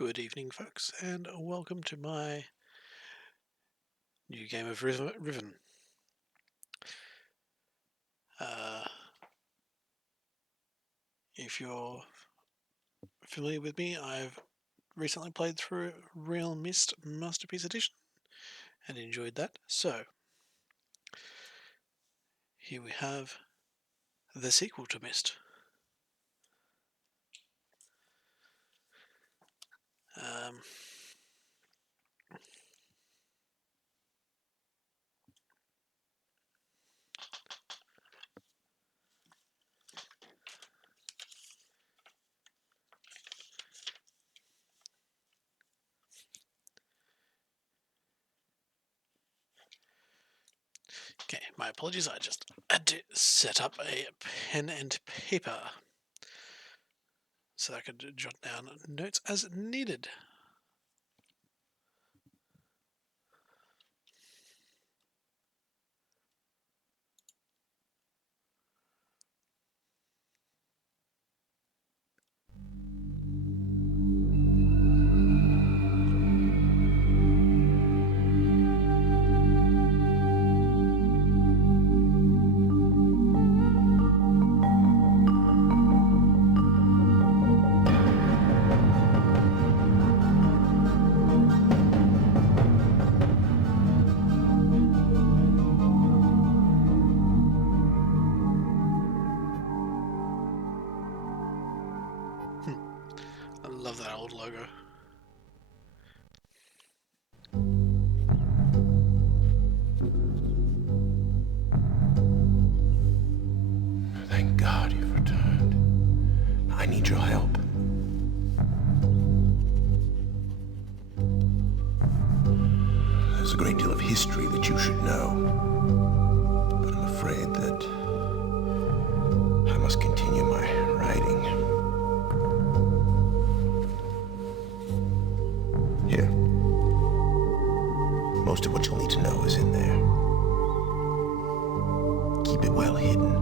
Good evening, folks, and welcome to my new game of Riven. If you're familiar with me, I've recently played through realMyst Masterpiece Edition and enjoyed that. So, here we have the sequel to Myst. Okay, my apologies, I just had to set up a pen and paper so I could jot down notes as needed. I love that old logo. Thank God you've returned. I need your help. There's a great deal of history that you should know, but I'm afraid that I must continue my writing. Here. Most of what you'll need to know is in there. Keep it well hidden.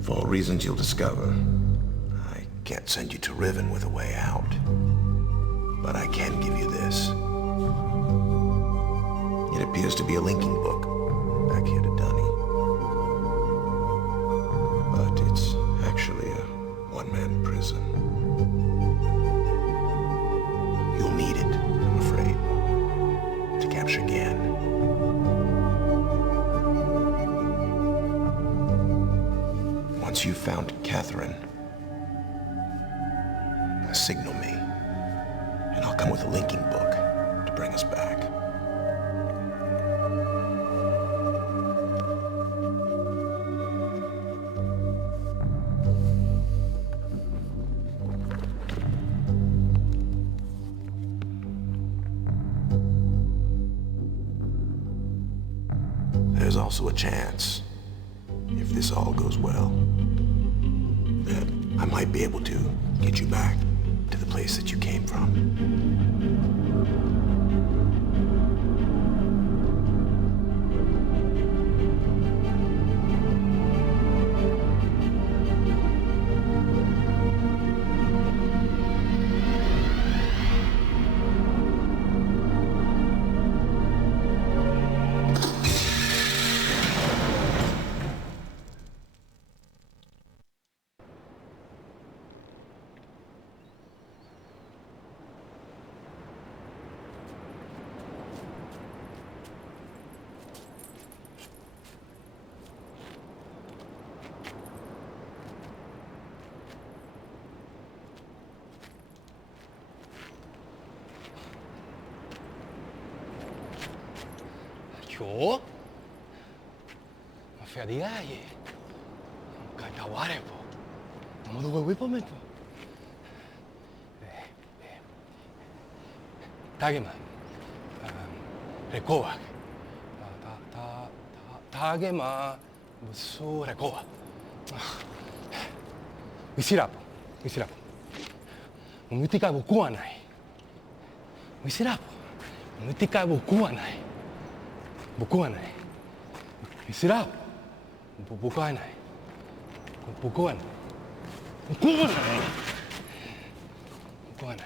For all reasons you'll discover, I can't send you to Riven with a way out. But I can give you this. It appears to be a linking book, back here to Dunny. But it's actually a one-man prison. You'll need it, I'm afraid, to capture Gan. Once you've found Catherine, signal me, and I'll come with a linking book to bring us back. There's also a chance, if this all goes well, that I might be able to get you back to the place that you came from. Jo? Ferdigaje. Katawarepo. Modo whippomento. Tagema. Rekoa. Tagema. Musu rekoa. Wisirapo. Umutika boku wa nai. Wisirapo. Umutika boku wa nai. Boku wa nai. Wisirapo. 不怪你，不怪你，不怪你，不怪你。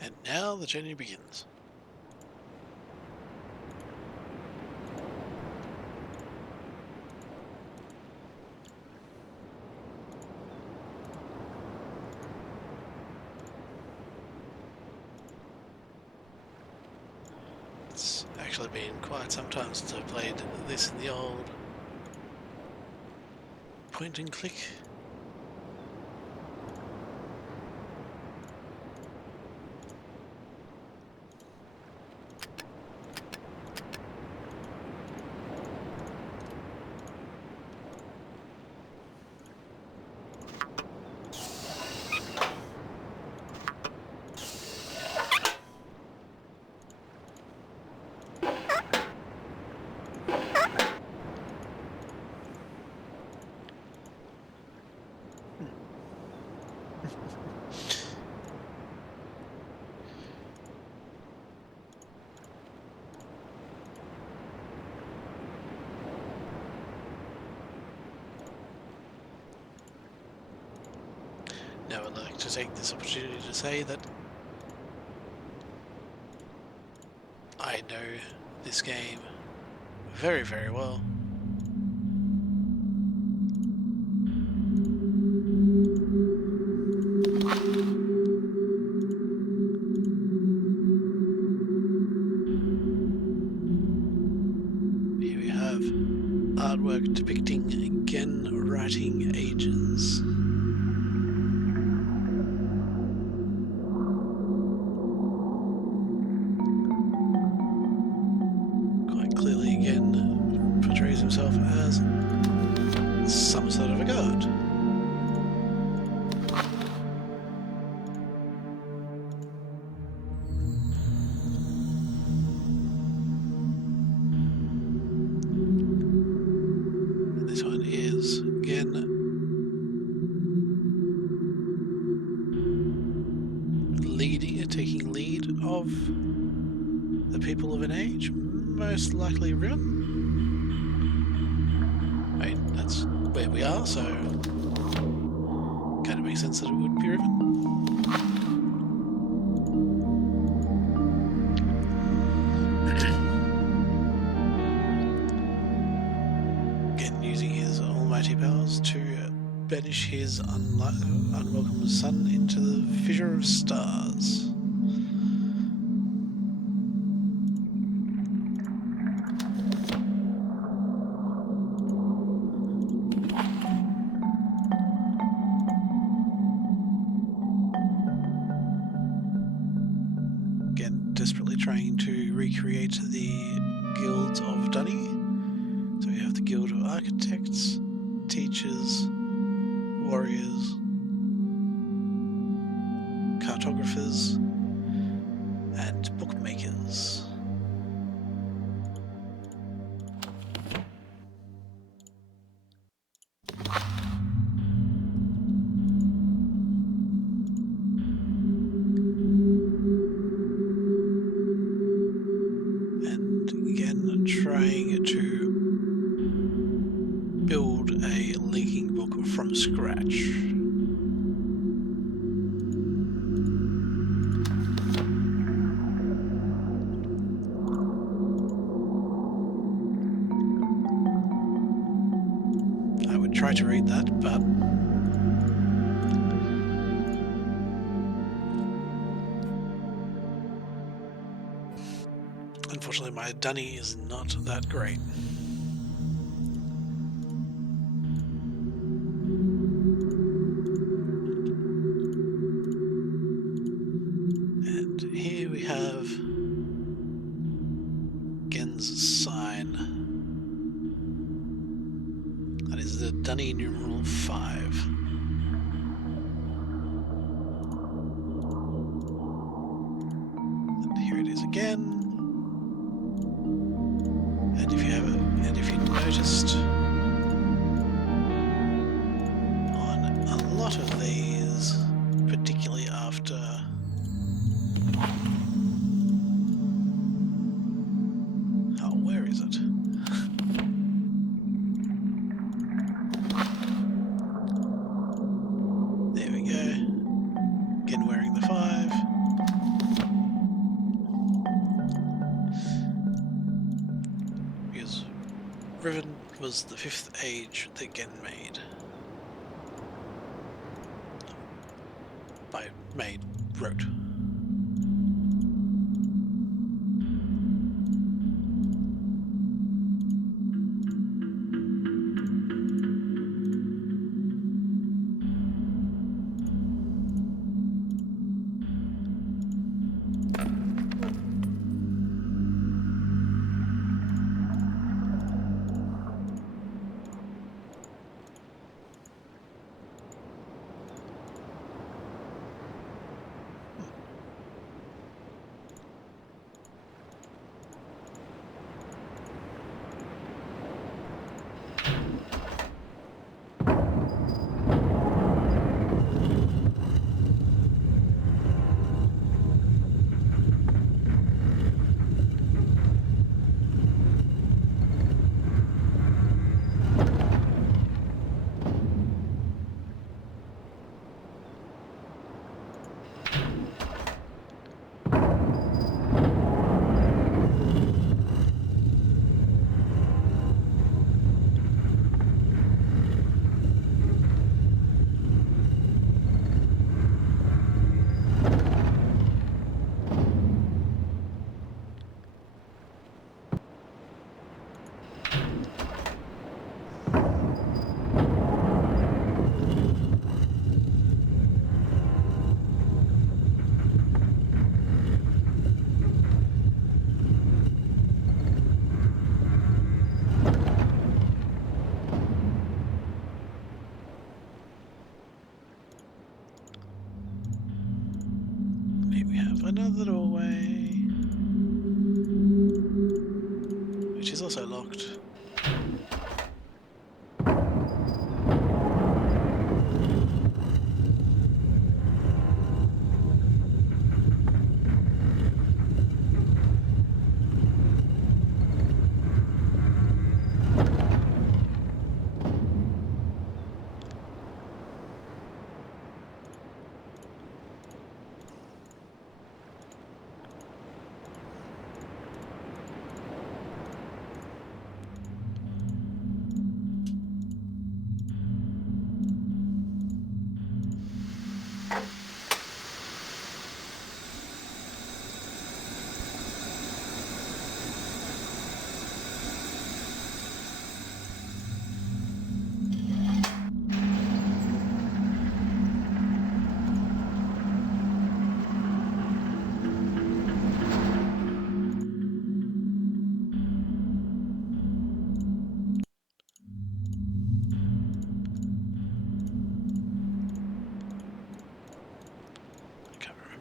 And now the journey begins. It's actually been quite some time since I played this in the old point and click. Now I'd like to take this opportunity to say that I know this game very, very well. Here we have artwork depicting Gen writing ages. Quite clearly, Gen portrays himself as some sort of a god. And this one is Gen taking lead of the people of an age, most likely Riven. I mean, that's where we are, so kind of makes sense that it would be Riven. Again, using his almighty powers to banish his unwelcome son into the fissure of stars. Again, desperately trying to recreate the guilds of Dunny. So we have the Guild of Architects, Teachers, Warriors, Cartographers, and Bookmakers. And again, trying to scratch. I would try to read that, but unfortunately my dunny is not that great. And here we have Gen's sign. That is the dunny numeral 5. And here it is again. And if you noticed, on a lot of these, particularly after where is it? There we go. Again wearing the 5. Because Riven was the 5th age that Gen made. Wrote. Another doorway, which is also locked.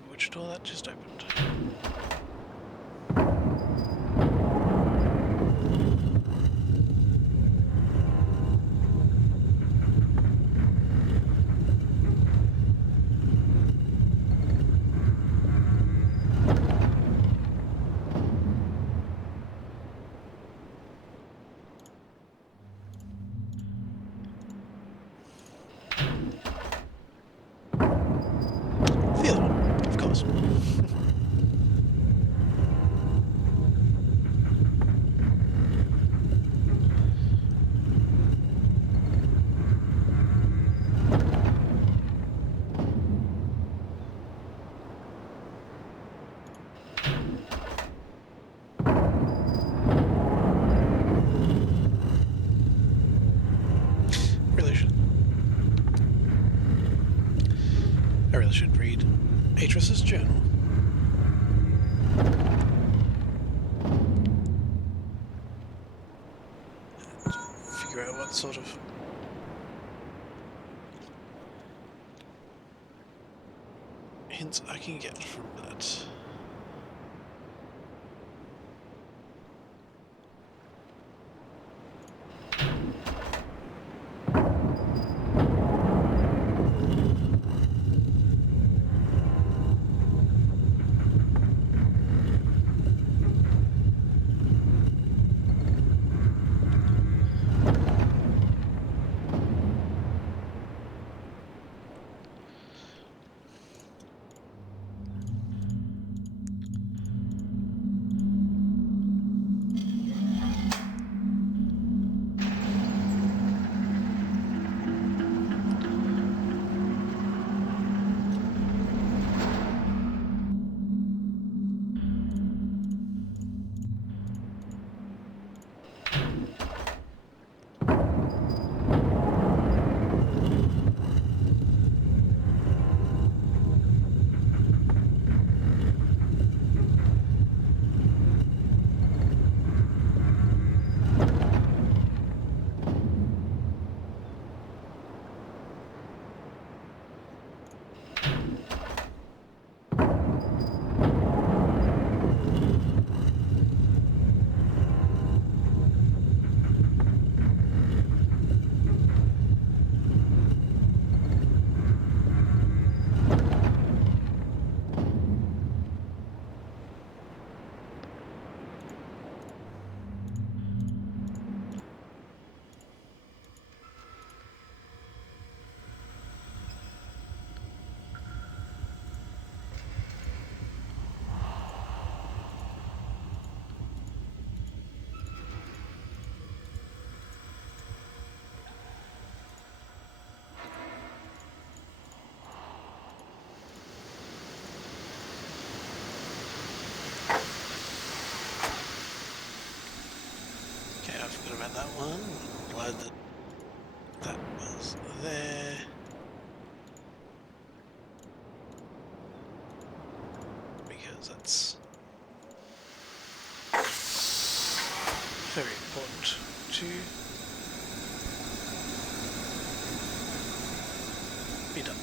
Which door that just opened? Nemesis journal. And figure out what sort of hints I can get from that. Okay, I forgot about that one. I'm glad that that was there. Because that's very important to be done.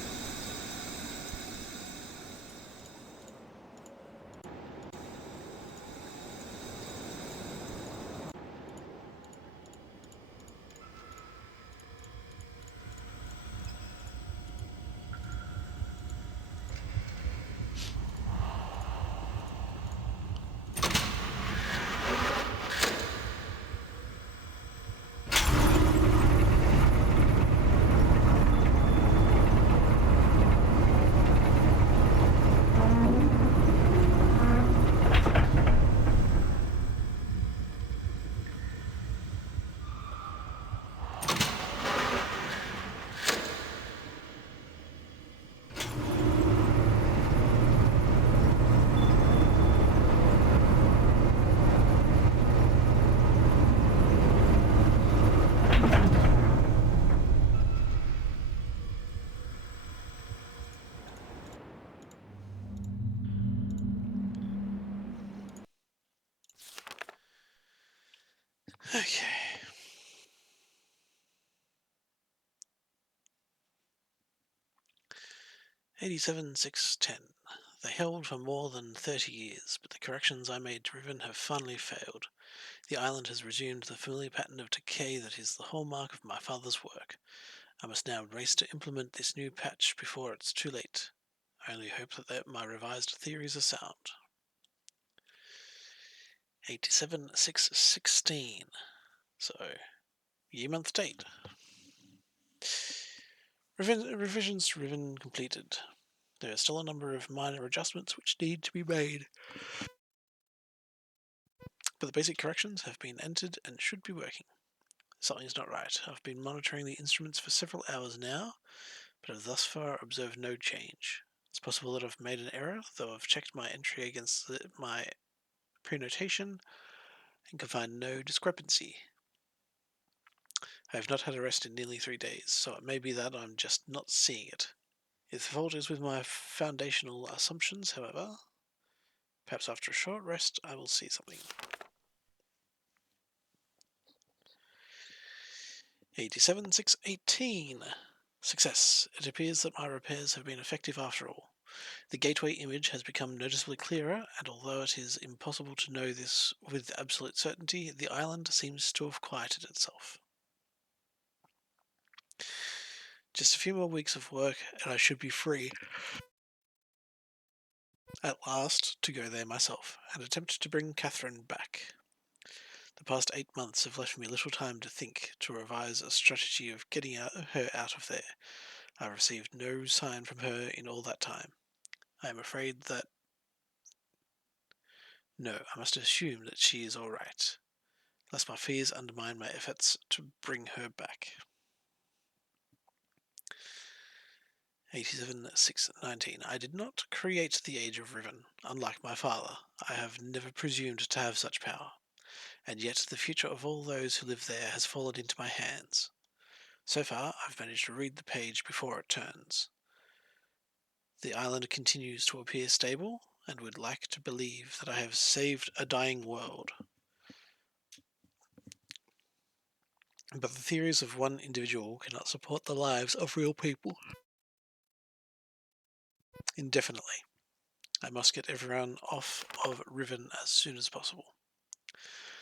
Okay. '87-610. They held for more than 30 years, but the corrections I made to Riven have finally failed. The island has resumed the familiar pattern of decay that is the hallmark of my father's work. I must now race to implement this new patch before it's too late. I only hope that my revised theories are sound. '87-616. So, year month date. Revisions to Riven completed. There are still a number of minor adjustments which need to be made, but the basic corrections have been entered and should be working. Something's not right. I've been monitoring the instruments for several hours now, but have thus far observed no change. It's possible that I've made an error, though I've checked my entry against my prenotation and can find no discrepancy. I have not had a rest in nearly 3 days, so it may be that I'm just not seeing it. If the fault is with my foundational assumptions, however, perhaps after a short rest I will see something. 87,618. Success. It appears that my repairs have been effective after all. The gateway image has become noticeably clearer, and although it is impossible to know this with absolute certainty, the island seems to have quieted itself. Just a few more weeks of work and I should be free at last to go there myself and attempt to bring Catherine back. The past 8 months have left me little time to think, to revise a strategy of getting her out of there. I have received no sign from her in all that time. I am afraid that... No, I must assume that she is all right, lest my fears undermine my efforts to bring her back. 87,619. I did not create the Age of Riven. Unlike my father, I have never presumed to have such power, and yet the future of all those who live there has fallen into my hands. So far, I've managed to read the page before it turns. The island continues to appear stable, and would like to believe that I have saved a dying world. But the theories of one individual cannot support the lives of real people indefinitely. I must get everyone off of Riven as soon as possible.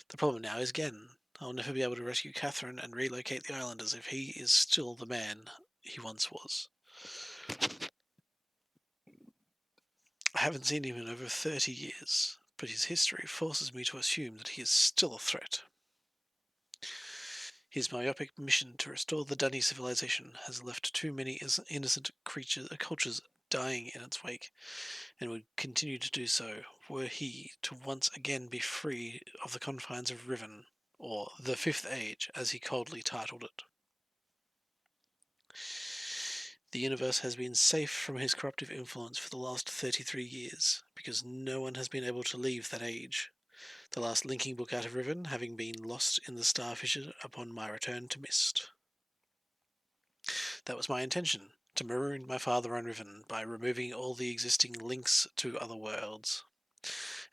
The problem now is Gen. I'll never be able to rescue Catherine and relocate the islanders if he is still the man he once was. I haven't seen him in over 30 years, but his history forces me to assume that he is still a threat. His myopic mission to restore the Dunny civilization has left too many innocent cultures dying in its wake, and would continue to do so were he to once again be free of the confines of Riven, or the Fifth Age, as he coldly titled it. The universe has been safe from his corruptive influence for the last 33 years, because no one has been able to leave that age, the last linking book out of Riven having been lost in the star fissure upon my return to Myst. That was my intention, to maroon my father on Riven by removing all the existing links to other worlds.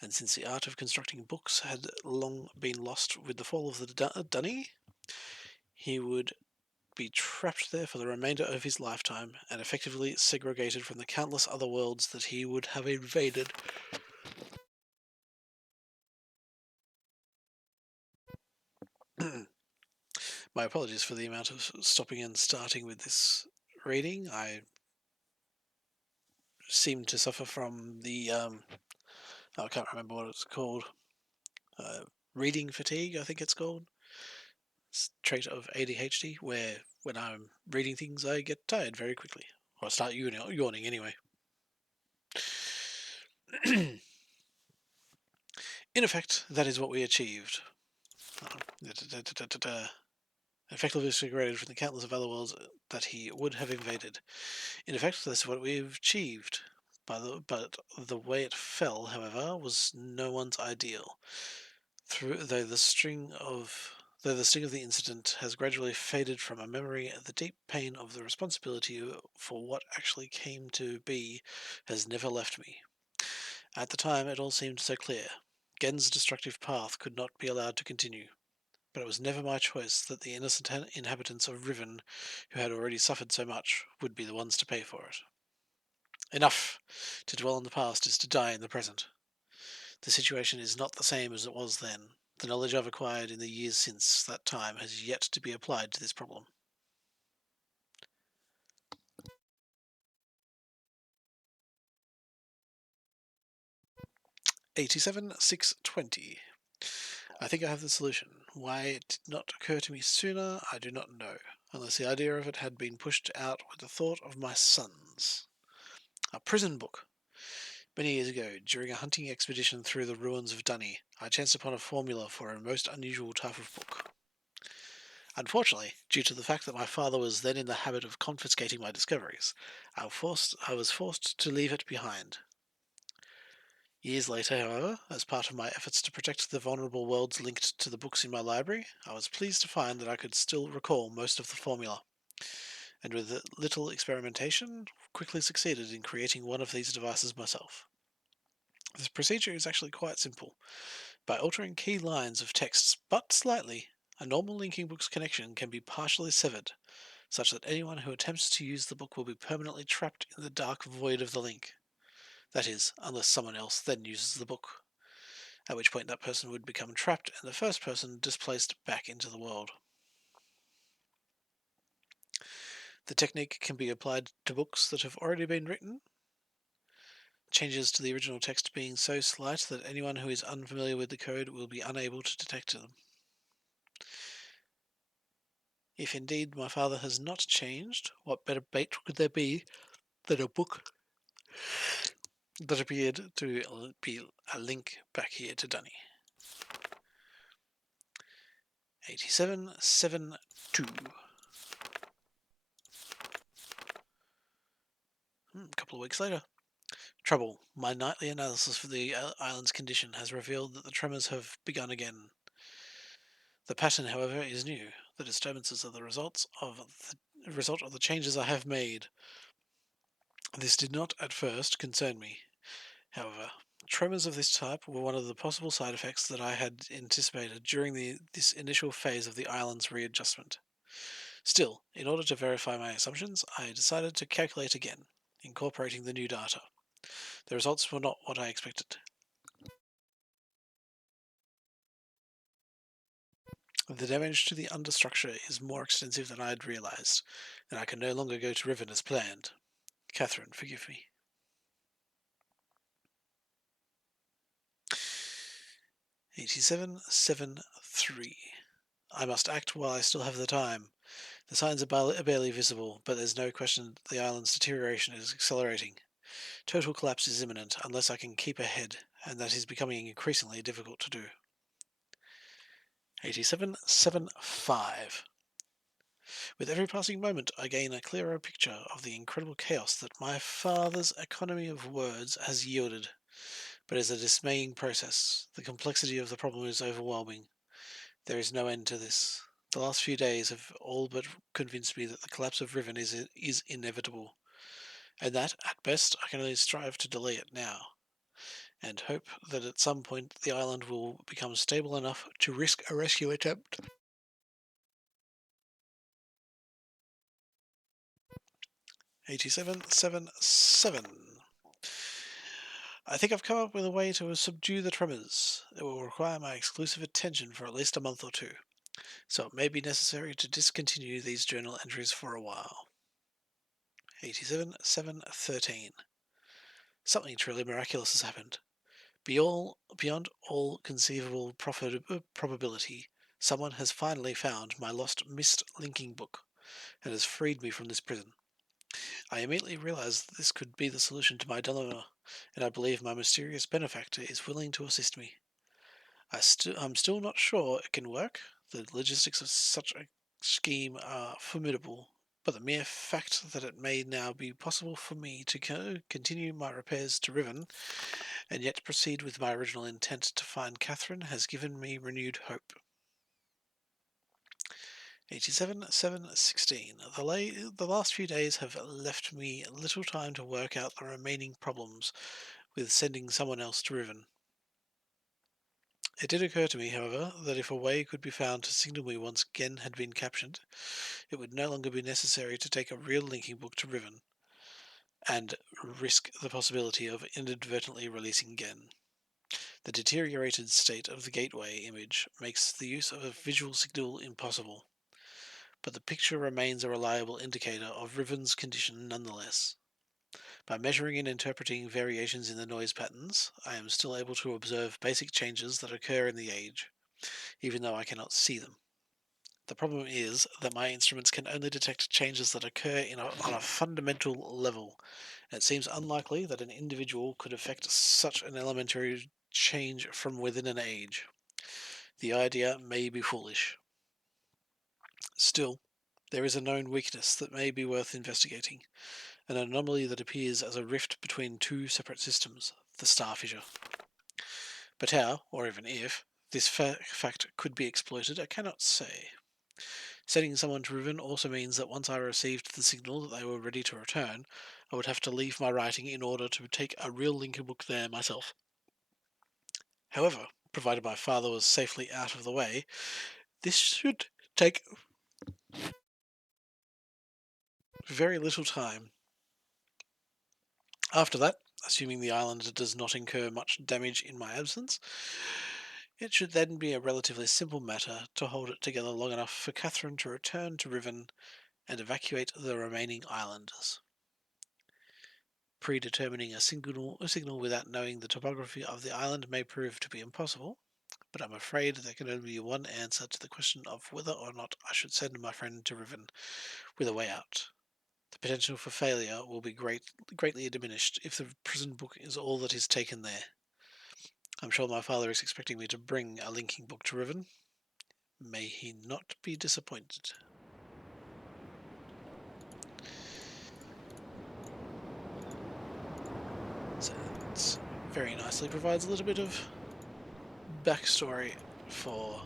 And since the art of constructing books had long been lost with the fall of the Dunny, he would be trapped there for the remainder of his lifetime and effectively segregated from the countless other worlds that he would have invaded. My apologies for the amount of stopping and starting with this reading. I seem to suffer from the I can't remember what it's called. Reading fatigue, I think it's called. It's a trait of ADHD, where when I'm reading things, I get tired very quickly. Or I start yawning anyway. In effect, that is what we achieved. Effectively segregated from the countless of other worlds that he would have invaded. In effect, that's what we've achieved. But the way it fell, however, was no one's ideal. Though the sting of the incident has gradually faded from my memory, the deep pain of the responsibility for what actually came to be has never left me. At the time, it all seemed so clear. Gen's destructive path could not be allowed to continue. But it was never my choice that the innocent inhabitants of Riven, who had already suffered so much, would be the ones to pay for it. Enough! To dwell on the past is to die in the present. The situation is not the same as it was then. The knowledge I've acquired in the years since that time has yet to be applied to this problem. $87,620. I think I have the solution. Why it did not occur to me sooner, I do not know, unless the idea of it had been pushed out with the thought of my sons. A prison book. Many years ago, during a hunting expedition through the ruins of Dunny, I chanced upon a formula for a most unusual type of book. Unfortunately, due to the fact that my father was then in the habit of confiscating my discoveries, I was forced to leave it behind. Years later, however, as part of my efforts to protect the vulnerable worlds linked to the books in my library, I was pleased to find that I could still recall most of the formula. and with little experimentation, quickly succeeded in creating one of these devices myself. This procedure is actually quite simple. By altering key lines of text but slightly, a normal linking book's connection can be partially severed, such that anyone who attempts to use the book will be permanently trapped in the dark void of the link. That is, unless someone else then uses the book, at which point that person would become trapped and the first person displaced back into the world. The technique can be applied to books that have already been written, changes to the original text being so slight that anyone who is unfamiliar with the code will be unable to detect them. If indeed my father has not changed, what better bait could there be than a book that appeared to be a link back here to Dunny? 8772. A couple of weeks later. Trouble. My nightly analysis of the island's condition has revealed that the tremors have begun again. The pattern, however, is new. The disturbances are the result of the changes I have made. This did not at first concern me. However, tremors of this type were one of the possible side effects that I had anticipated during this initial phase of the island's readjustment. Still, in order to verify my assumptions, I decided to calculate again, incorporating the new data. The results were not what I expected. The damage to the understructure is more extensive than I had realized, and I can no longer go to Riven as planned. Catherine, forgive me. 8773. I must act while I still have the time. The signs are barely visible, but there's no question the island's deterioration is accelerating. Total collapse is imminent unless I can keep ahead, and that is becoming increasingly difficult to do. 8775. With every passing moment, I gain a clearer picture of the incredible chaos that my father's economy of words has yielded. But it is a dismaying process. The complexity of the problem is overwhelming. There is no end to this. The last few days have all but convinced me that the collapse of Riven is inevitable, and that, at best, I can only strive to delay it now, and hope that at some point the island will become stable enough to risk a rescue attempt. 8777. I think I've come up with a way to subdue the tremors. It will require my exclusive attention for at least a month or two, so it may be necessary to discontinue these journal entries for a while. 87-713. Something truly miraculous has happened. Beyond all conceivable probability, someone has finally found my lost Myst linking book and has freed me from this prison. I immediately realized that this could be the solution to my dilemma, and I believe my mysterious benefactor is willing to assist me. I'm still not sure it can work. The logistics of such a scheme are formidable, but the mere fact that it may now be possible for me to continue my repairs to Riven and yet proceed with my original intent to find Catherine has given me renewed hope. 87-716. The last few days have left me little time to work out the remaining problems with sending someone else to Riven. It did occur to me, however, that if a way could be found to signal me once Gen had been captured, it would no longer be necessary to take a real linking book to Riven and risk the possibility of inadvertently releasing Gen. The deteriorated state of the gateway image makes the use of a visual signal impossible, but the picture remains a reliable indicator of Riven's condition nonetheless. By measuring and interpreting variations in the noise patterns, I am still able to observe basic changes that occur in the age, even though I cannot see them. The problem is that my instruments can only detect changes that occur on a fundamental level, and it seems unlikely that an individual could affect such an elementary change from within an age. The idea may be foolish. Still, there is a known weakness that may be worth investigating, an anomaly that appears as a rift between two separate systems, the star fissure. But how, or even if, this fact could be exploited, I cannot say. Sending someone to Riven also means that once I received the signal that they were ready to return, I would have to leave my writing in order to take a real linker book there myself. However, provided my father was safely out of the way, this should take very little time. After that, assuming the island does not incur much damage in my absence, it should then be a relatively simple matter to hold it together long enough for Catherine to return to Riven and evacuate the remaining islanders. Predetermining a signal without knowing the topography of the island may prove to be impossible, but I'm afraid there can only be one answer to the question of whether or not I should send my friend to Riven with a way out. The potential for failure will be greatly diminished if the prison book is all that is taken there. I'm sure my father is expecting me to bring a linking book to Riven. May he not be disappointed. So it very nicely provides a little bit of backstory for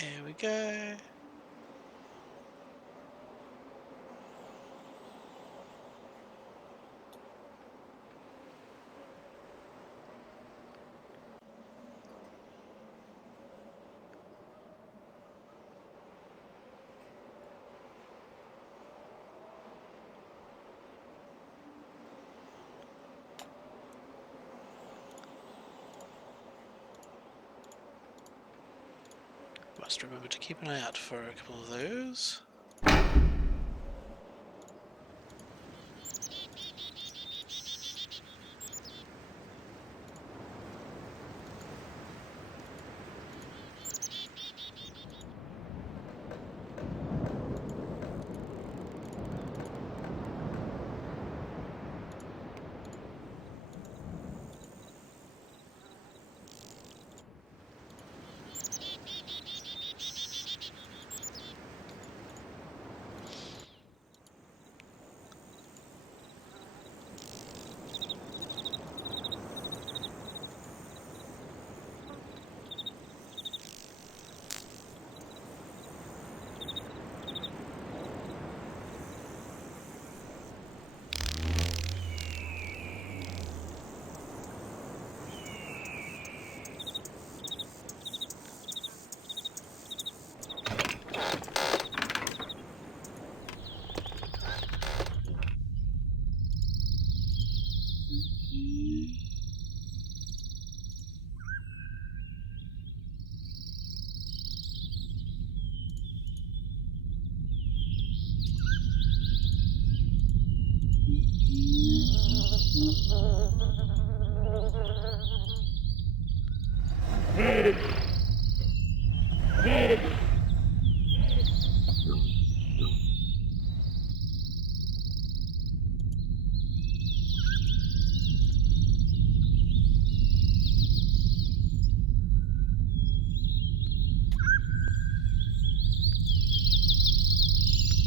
There we go. Must remember to keep an eye out for a couple of those.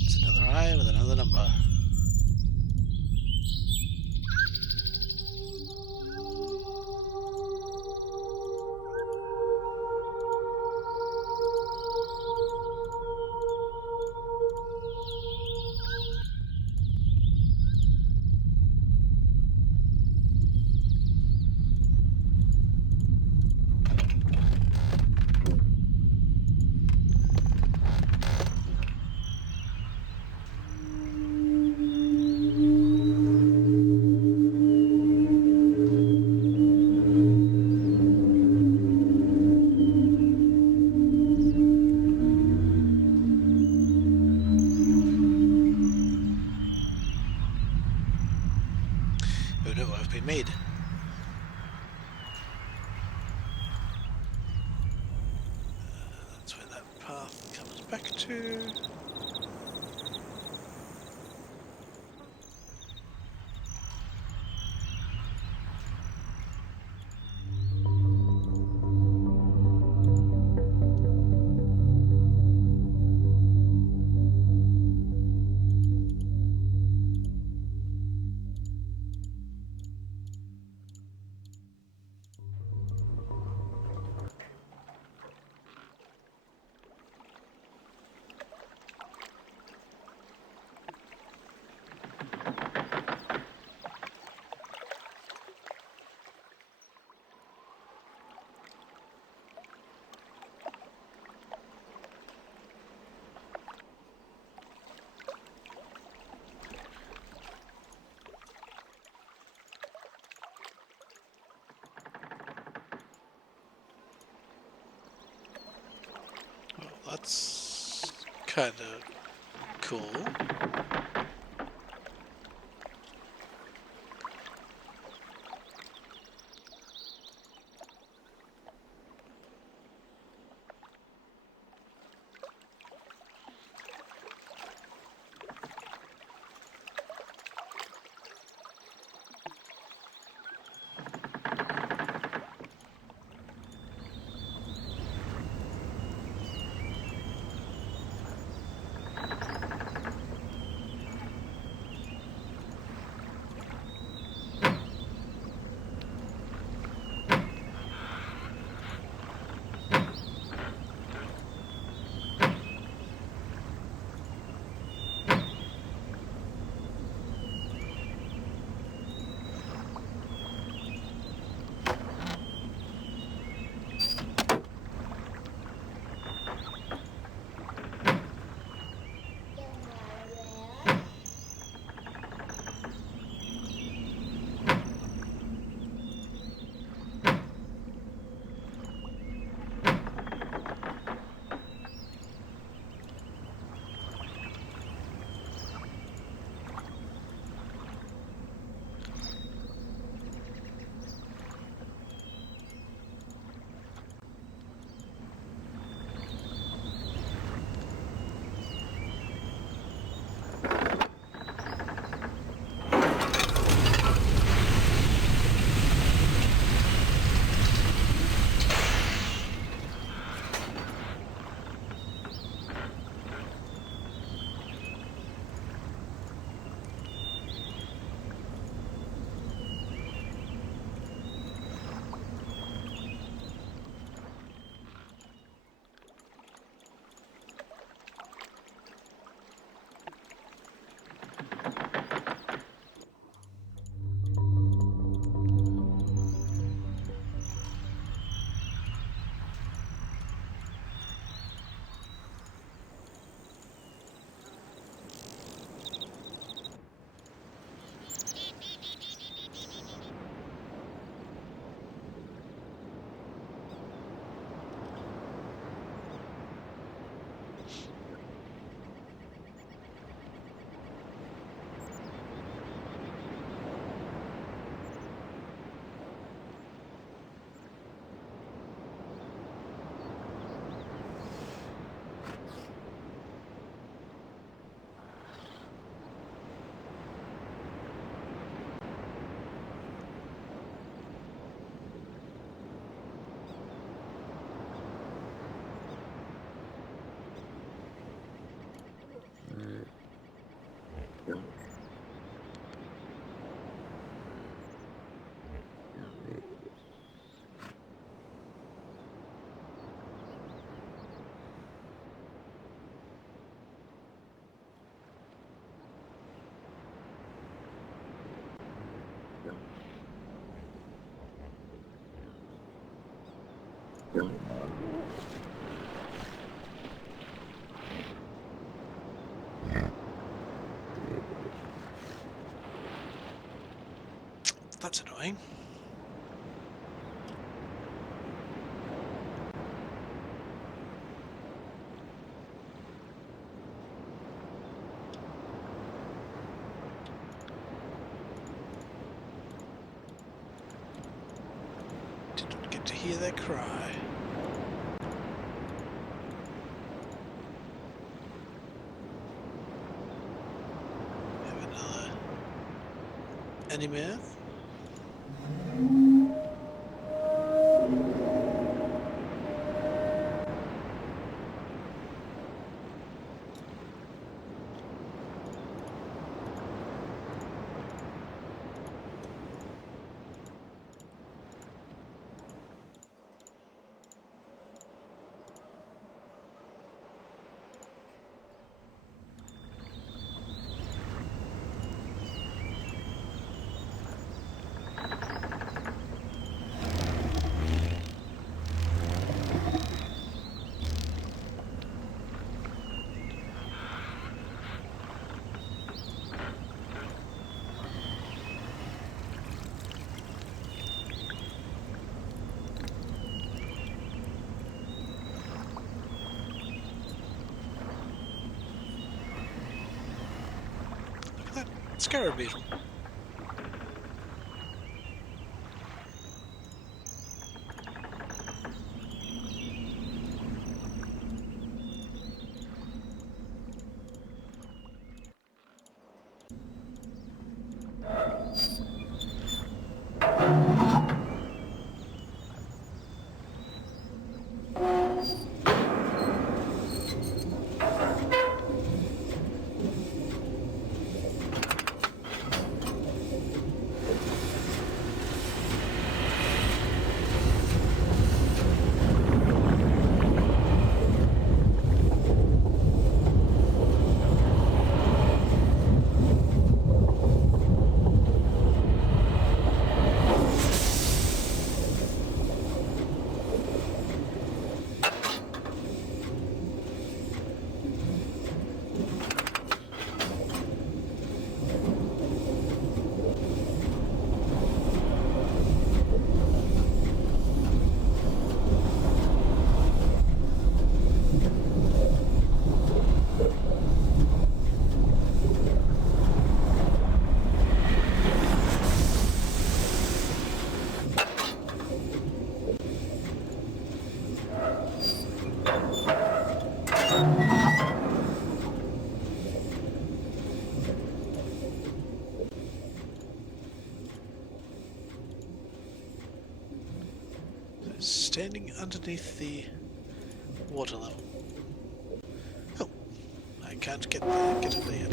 It's another eye with another number. Oh no, I've been made. That's where that path comes back to. Well, that's kind of cool. That's annoying. Did not get to hear their cry. Have another anime. Scarab beetle. Standing underneath the water level. Oh, I can't get there, get under yet.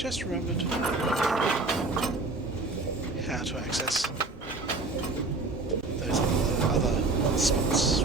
Just remembered how to access those other spots.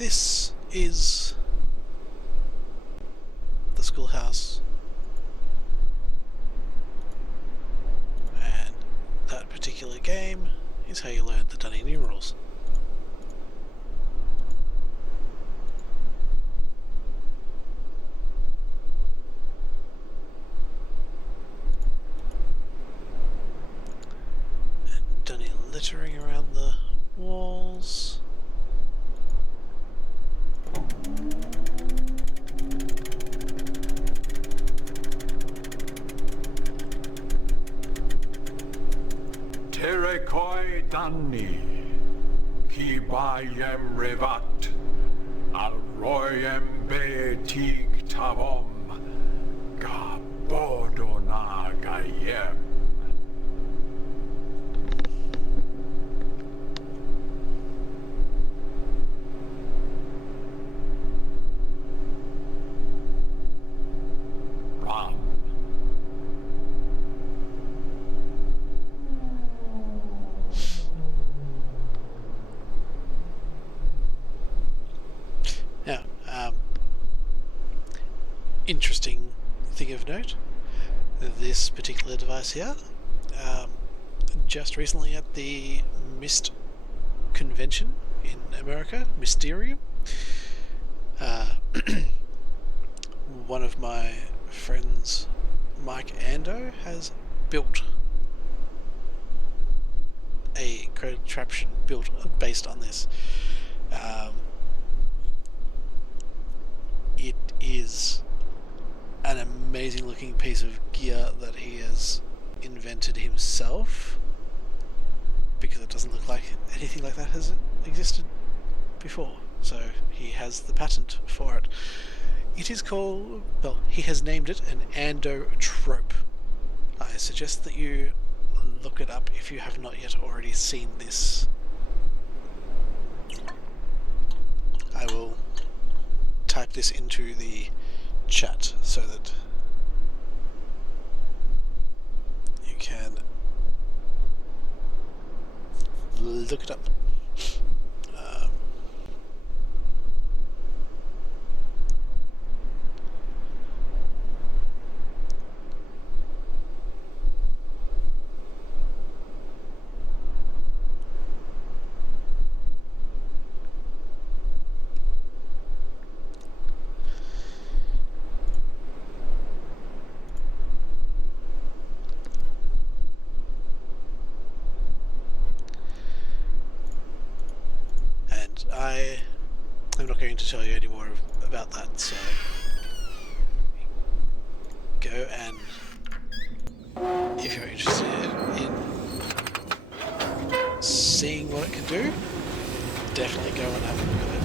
This is schoolhouse. And that particular game is how you learn the Dunning numerals. And Dunning littering around the walls. Terekoi Danni, Kibayem Revat, Alroyem Betik Tavom, Gabodona Gayem. Ram. Now, interesting thing of note, this particular device here, just recently at the Myst convention in America, Mysterium, one of my friends, Mike Ando, has built a contraption built based on this. It is an amazing looking piece of gear that he has invented himself, because it doesn't look like anything like that has existed before. So he has the patent for it. It is called, well, he has named it an Andotrope. I suggest that you look it up if you have not yet already seen this. I will type this into the chat so that you can look it up. I'm not going to tell you any more about that, so go, and if you're interested in seeing what it can do, definitely go and have a look at it.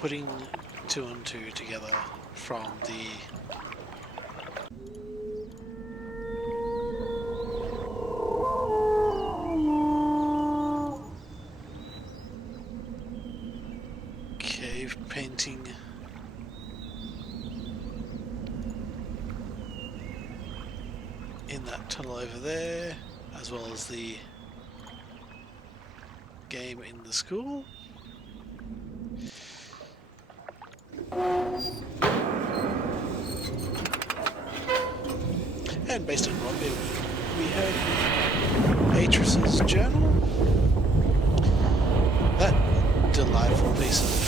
Putting two and two together from the in that tunnel over there, as well as the game in the school. And based on what we heard, Atris's journal. That delightful piece of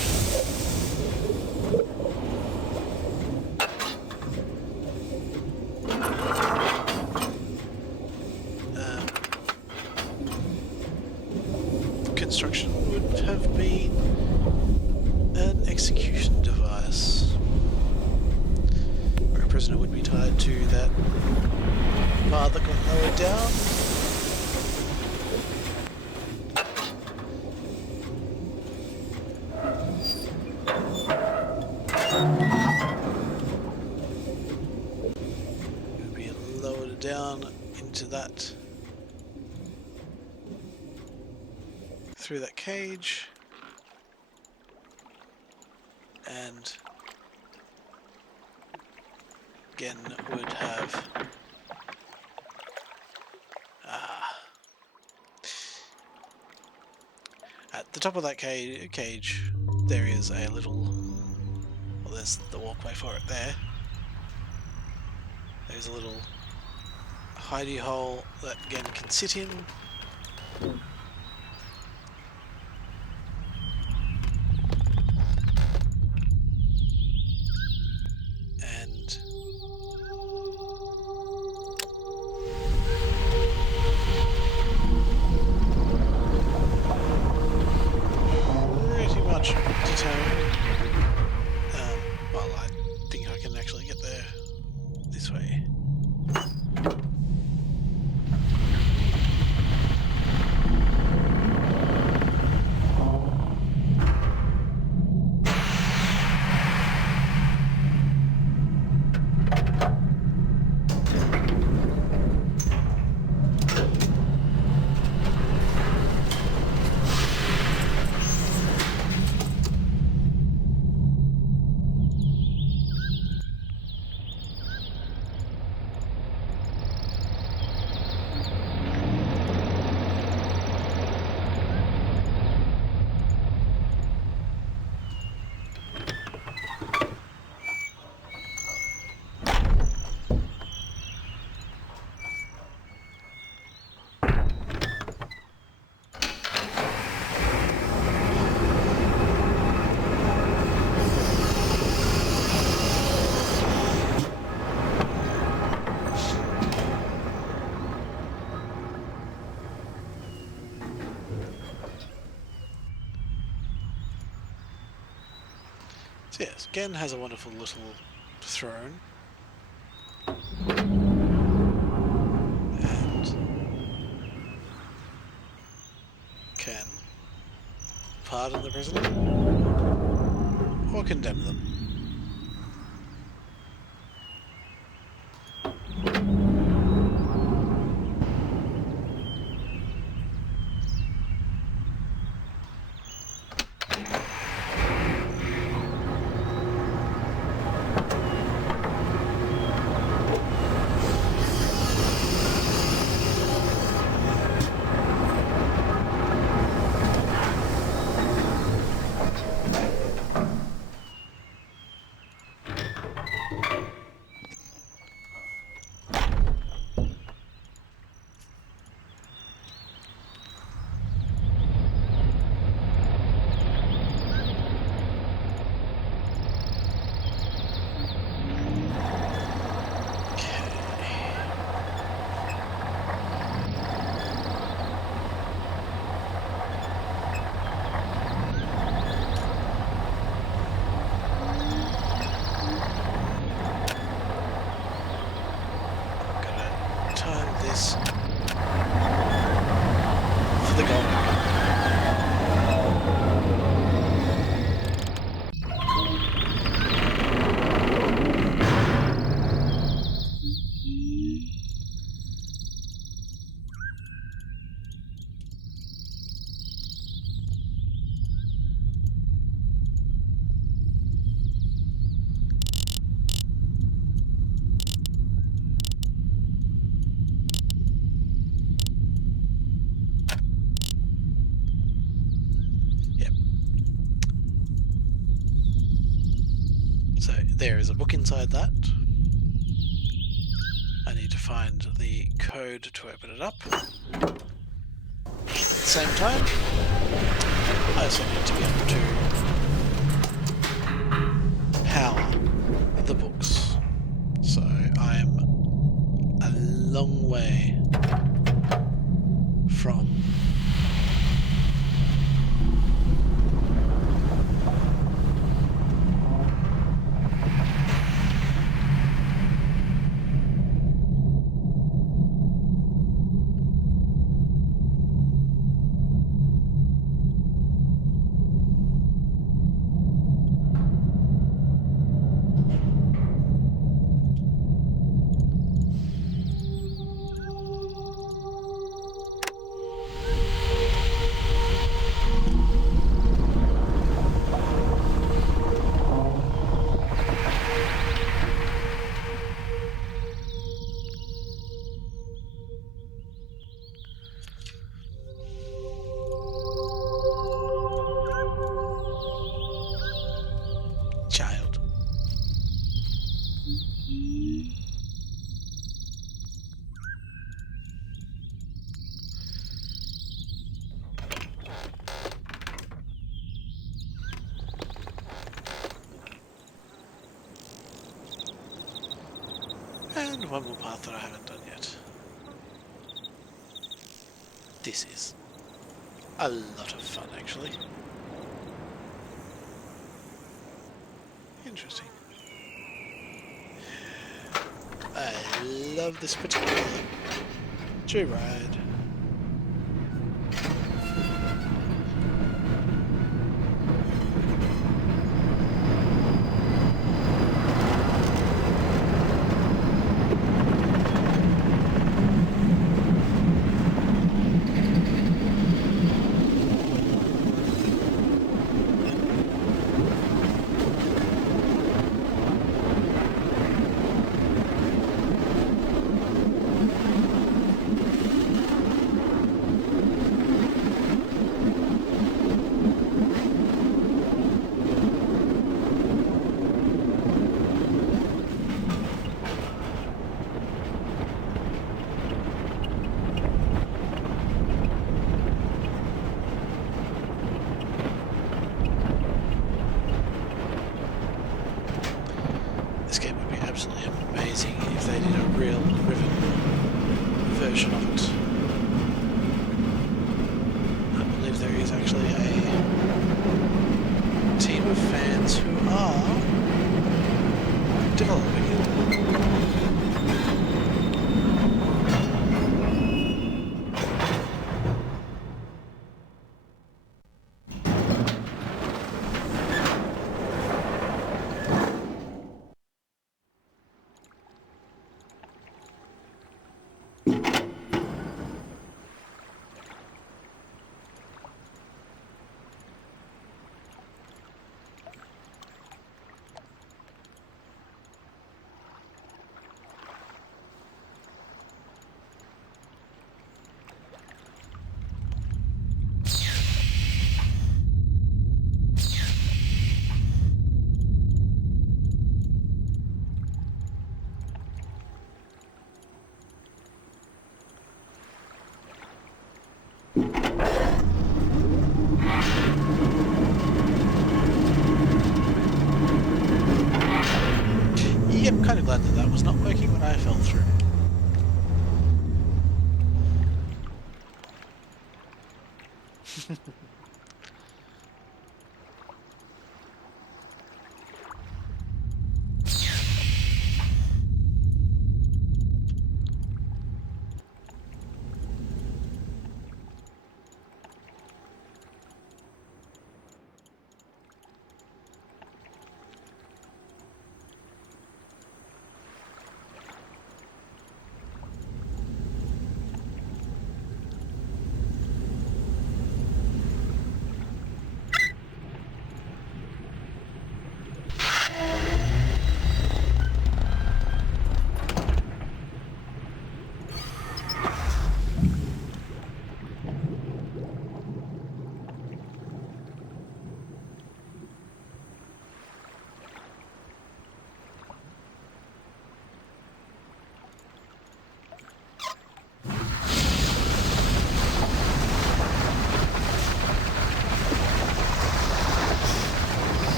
construction would have been an execution device, where a prisoner would be tied to that bar that got lowered down. It would be lowered down into that, through that cage, and again would have at the top of that cage there is a little, well, there's the walkway for it there. There's a little hidey hole that again can sit in. And pretty much determined. Well, I think I can actually get there this way. So yes, again has a wonderful little throne. And can pardon the prisoner or condemn them. This for the goal. There is a book inside that. I need to find the code to open it up. At the same time, I also need to be able to power the books. So I'm a long way from child. And one more path that I haven't done yet. This is a lot of fun, actually. Interesting. I love this particular joyride. This game would be absolutely amazing if they did a real Riven version of it. I believe there is actually a team of fans who are developing it. Yep, kind of glad that that was not working when I fell through.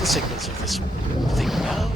the sequence of this thing now.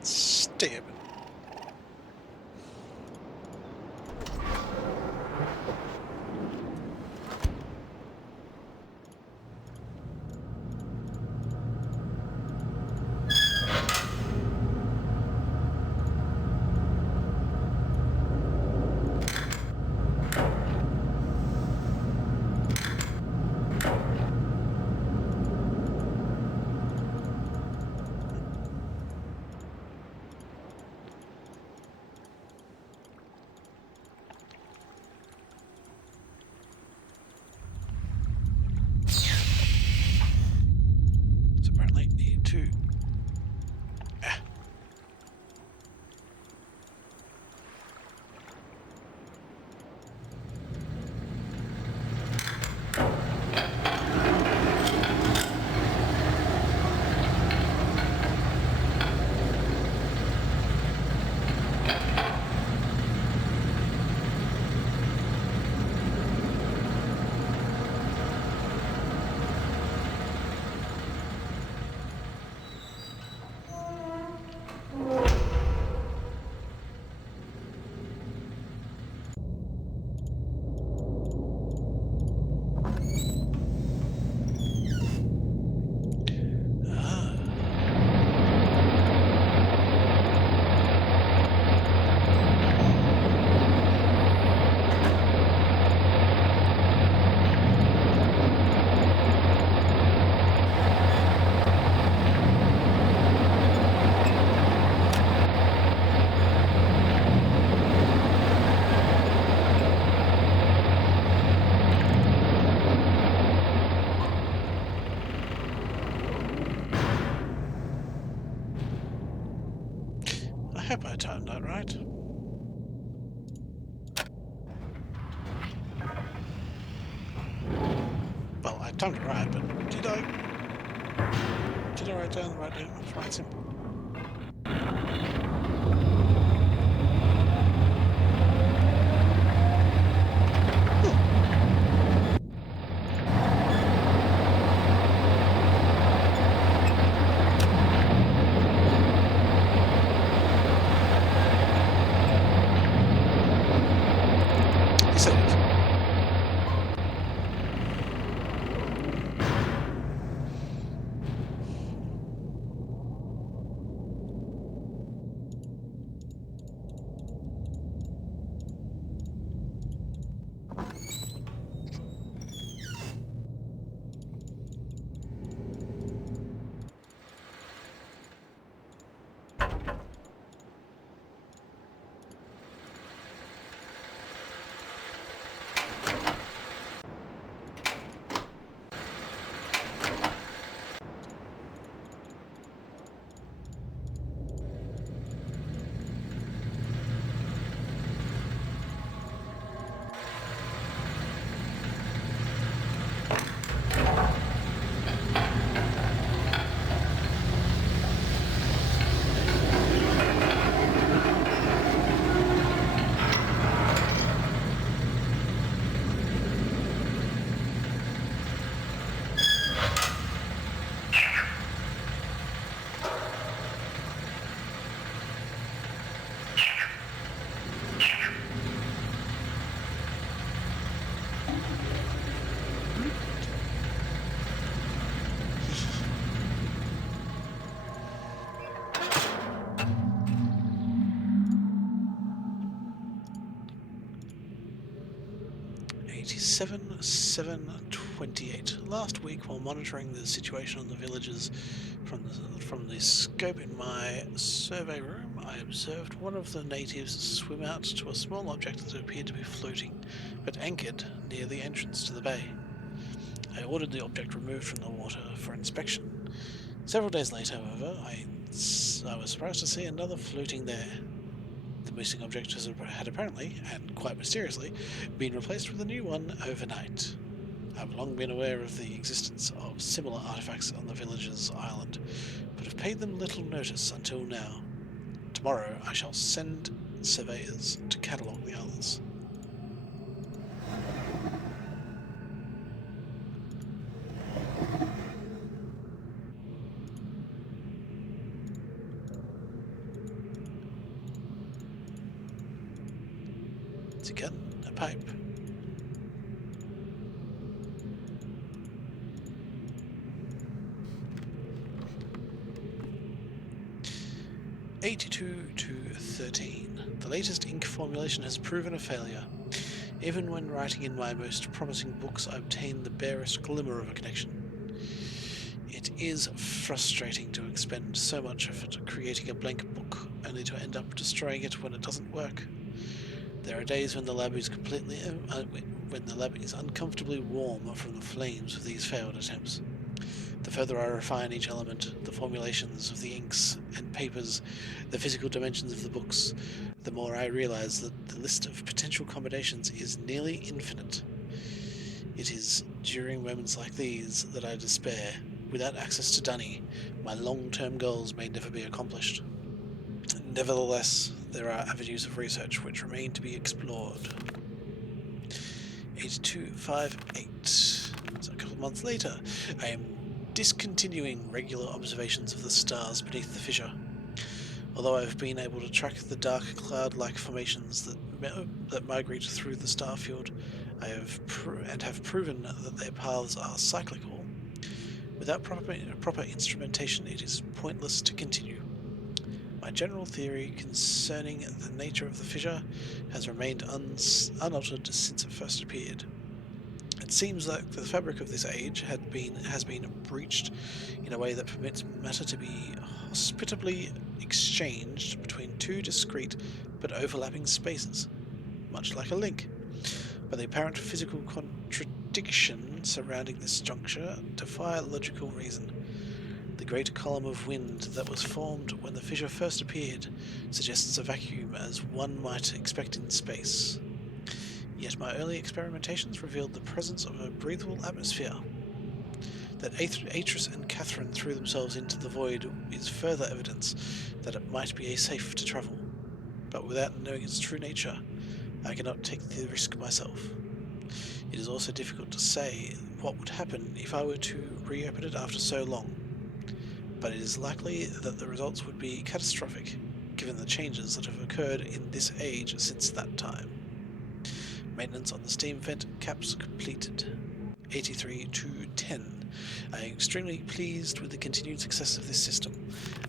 Stay open. So apparently need to. I hope I timed that right. Well, I timed it right, but did I write down the right name? It's right simple. He said it. 87, 728. Last week, while monitoring the situation on the villages from the scope in my survey room, I observed one of the natives swim out to a small object that appeared to be floating, but anchored near the entrance to the bay. I ordered the object removed from the water for inspection. Several days later, however, I was surprised to see another floating there. The missing object had apparently, and quite mysteriously, been replaced with a new one overnight. I've long been aware of the existence of similar artifacts on the village's island, but have paid them little notice until now. Tomorrow I shall send surveyors to catalogue the others. It's a gun, a pipe. '82 to 13. The latest ink formulation has proven a failure. Even when writing in my most promising books, I obtain the barest glimmer of a connection. It is frustrating to expend so much effort creating a blank book, only to end up destroying it when it doesn't work. There are days when the lab is uncomfortably warm from the flames of these failed attempts. The further I refine each element, the formulations of the inks and papers, the physical dimensions of the books, the more I realize that the list of potential combinations is nearly infinite. It is during moments like these that I despair. Without access to Dunny, my long-term goals may never be accomplished. Nevertheless, there are avenues of research which remain to be explored. 8258. So a couple of months later, I am discontinuing regular observations of the stars beneath the fissure. Although I have been able to track the dark cloud-like formations that migrate through the starfield, I have proven that their paths are cyclical. Without proper instrumentation, it is pointless to continue. My general theory concerning the nature of the fissure has remained unaltered since it first appeared. It seems like the fabric of this age has been breached in a way that permits matter to be hospitably exchanged between two discrete but overlapping spaces, much like a link. But the apparent physical contradiction surrounding this juncture defy logical reason. The great column of wind that was formed when the fissure first appeared suggests a vacuum as one might expect in space. Yet my early experimentations revealed the presence of a breathable atmosphere. That Atris and Catherine threw themselves into the void is further evidence that it might be safe to travel. But without knowing its true nature, I cannot take the risk myself. It is also difficult to say what would happen if I were to reopen it after so long. But it is likely that the results would be catastrophic, given the changes that have occurred in this age since that time. Maintenance on the steam vent caps completed. 83 to 10. I am extremely pleased with the continued success of this system.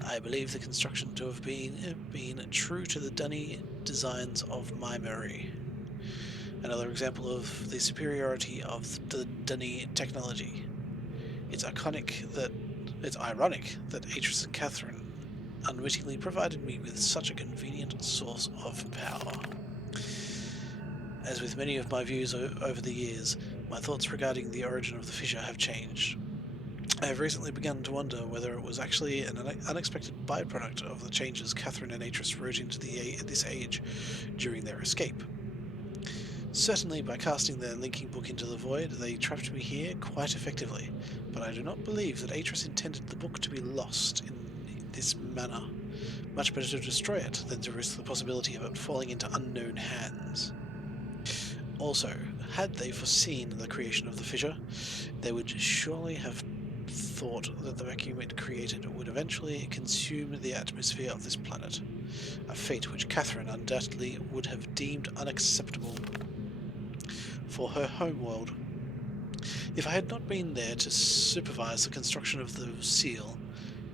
I believe the construction to have been true to the Dunny designs of my memory. Another example of the superiority of the Dunny technology. It's ironic that Atris and Catherine unwittingly provided me with such a convenient source of power. As with many of my views over the years, my thoughts regarding the origin of the fissure have changed. I have recently begun to wonder whether it was actually an unexpected byproduct of the changes Catherine and Atris wrote into this age during their escape. Certainly, by casting their linking book into the void, they trapped me here quite effectively, but I do not believe that Atris intended the book to be lost in this manner. Much better to destroy it than to risk the possibility of it falling into unknown hands. Also, had they foreseen the creation of the fissure, they would surely have thought that the vacuum it created would eventually consume the atmosphere of this planet, a fate which Catherine undoubtedly would have deemed unacceptable for her homeworld. If I had not been there to supervise the construction of the seal,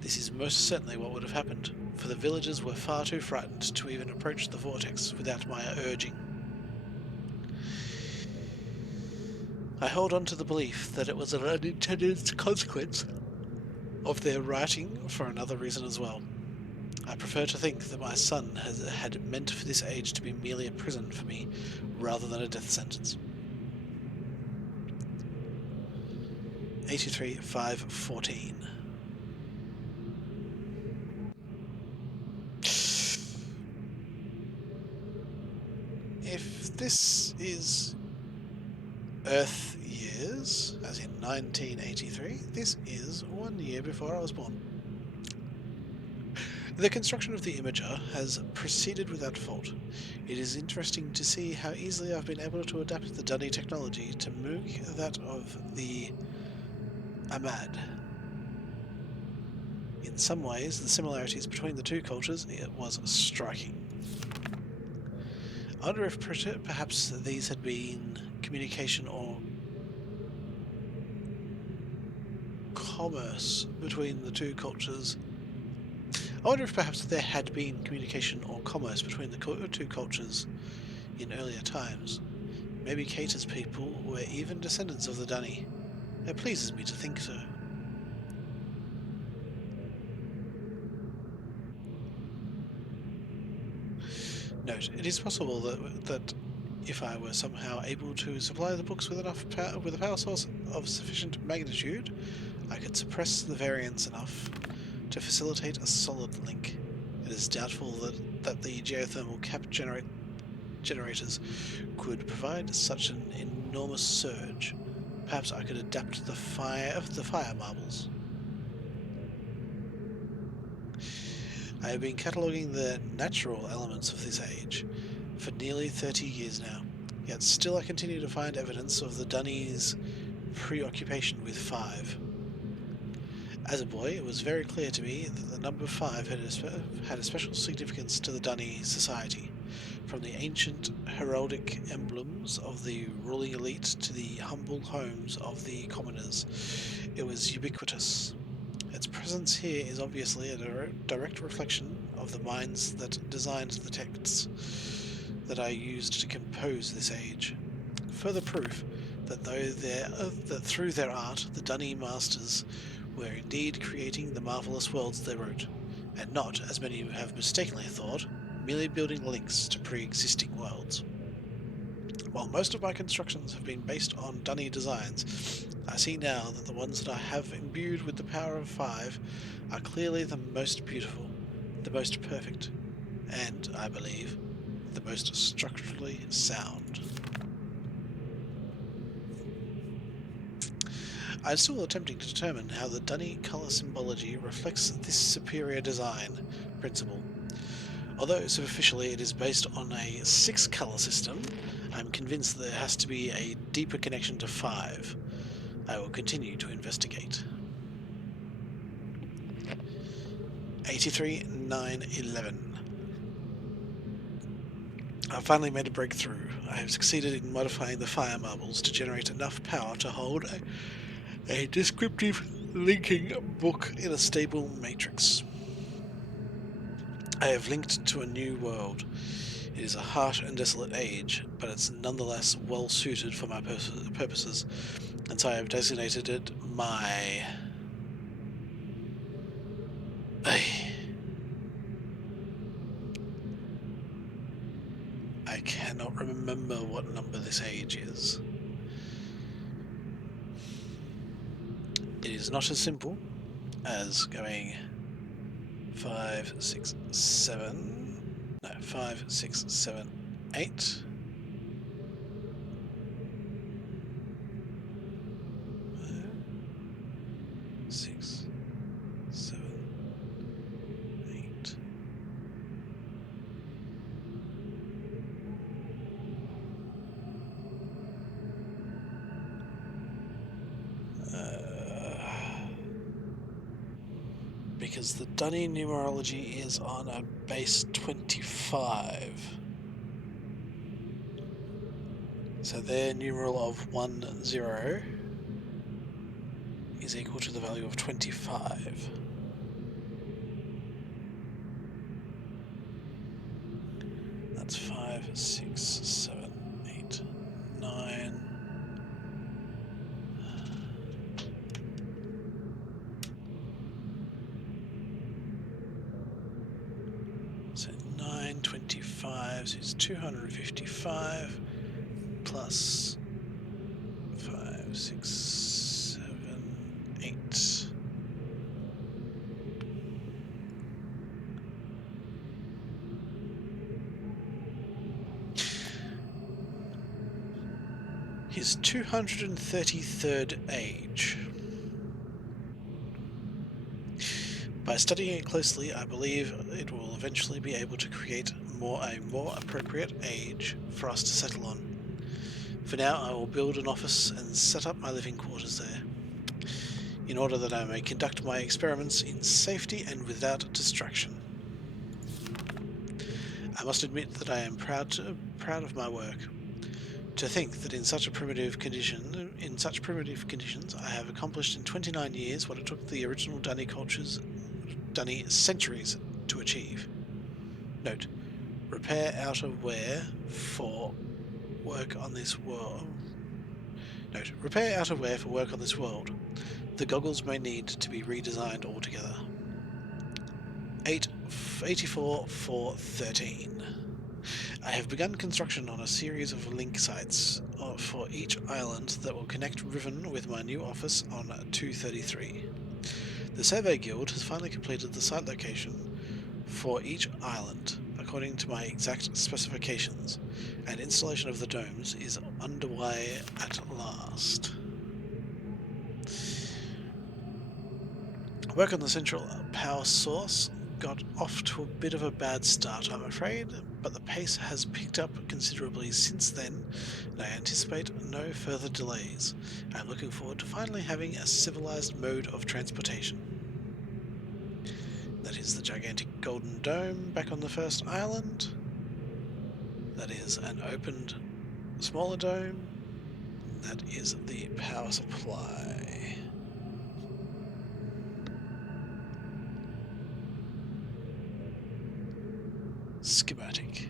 this is most certainly what would have happened, for the villagers were far too frightened to even approach the vortex without my urging. I hold on to the belief that it was an unintended consequence of their writing for another reason as well. I prefer to think that my son had meant for this age to be merely a prison for me, rather than a death sentence. 83-5-14. If this is Earth years, as in 1983, this is 1 year before I was born. The construction of the imager has proceeded without fault. It is interesting to see how easily I've been able to adapt the Dunny technology to mimic that of the Ahmad. In some ways, the similarities between the two cultures was striking. I wonder if perhaps these had been communication or commerce between the two cultures. I wonder if perhaps there had been communication or commerce between the two cultures in earlier times. Maybe Keita's people were even descendants of the Dunny. It pleases me to think so. Note, it is possible that if I were somehow able to supply the books with with a power source of sufficient magnitude, I could suppress the variance enough to facilitate a solid link. It is doubtful that the geothermal cap generators could provide such an enormous surge. Perhaps I could adapt the fire marbles. I have been cataloguing the natural elements of this age for nearly 30 years now, yet still I continue to find evidence of the Dunny's preoccupation with 5. As a boy, it was very clear to me that the number 5 had a special significance to the Dunny society. From the ancient heraldic emblems of the ruling elite to the humble homes of the commoners, it was ubiquitous. Its presence here is obviously a direct reflection of the minds that designed the texts that I used to compose this age. Further proof that that through their art the Dunny masters were indeed creating the marvellous worlds they wrote, and not, as many have mistakenly thought, merely building links to pre-existing worlds. While most of my constructions have been based on Dunny designs, I see now that the ones that I have imbued with the power of 5 are clearly the most beautiful, the most perfect, and, I believe, the most structurally sound. I am still attempting to determine how the Dunny colour symbology reflects this superior design principle. Although superficially it is based on a 6-colour system, I am convinced there has to be a deeper connection to 5. I will continue to investigate. 83-9-11. I finally made a breakthrough. I have succeeded in modifying the fire marbles to generate enough power to hold a descriptive linking book in a stable matrix. I have linked to a new world. It is a harsh and desolate age, but it's nonetheless well suited for my purposes, and so I have designated it my... I cannot remember what number this age is. It is not as simple as going 5, 6, 7... No, 5, 6, 7, 8... 6, 7, 8. Because the Dunny numerology is on a base 25. So their numeral of 10 is equal to the value of 25. That's 5, 6, 7, 8, 9. 5, is 255 plus 5, 6, 7, 8. His 233rd age. By studying it closely, I believe it will eventually be able to create a more appropriate age for us to settle on. For now, I will build an office and set up my living quarters there, in order that I may conduct my experiments in safety and without distraction. I must admit that I am proud of my work. To think that in such primitive conditions, I have accomplished in 29 years what it took the original Dunny centuries to achieve. Note: repair outerwear for work on this world. Note: repair outerwear for work on this world. The goggles may need to be redesigned altogether. 84-413. I have begun construction on a series of link sites for each island that will connect Riven with my new office on 233. The Survey Guild has finally completed the site location for each island, according to my exact specifications, and installation of the domes is underway at last. Work on the central power source got off to a bit of a bad start, I'm afraid, but the pace has picked up considerably since then, and I anticipate no further delays. I'm looking forward to finally having a civilized mode of transportation. That is the gigantic golden dome back on the first island. That is an opened smaller dome. That is the power supply. Schematic.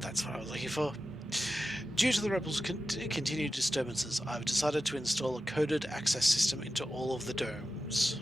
That's what I was looking for. Due to the rebels' continued disturbances, I've decided to install a coded access system into all of the domes.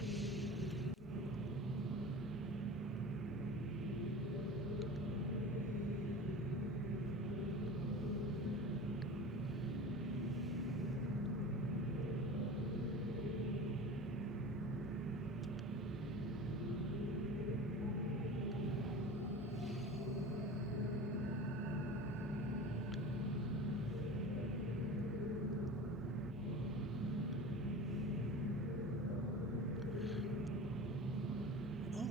Oh,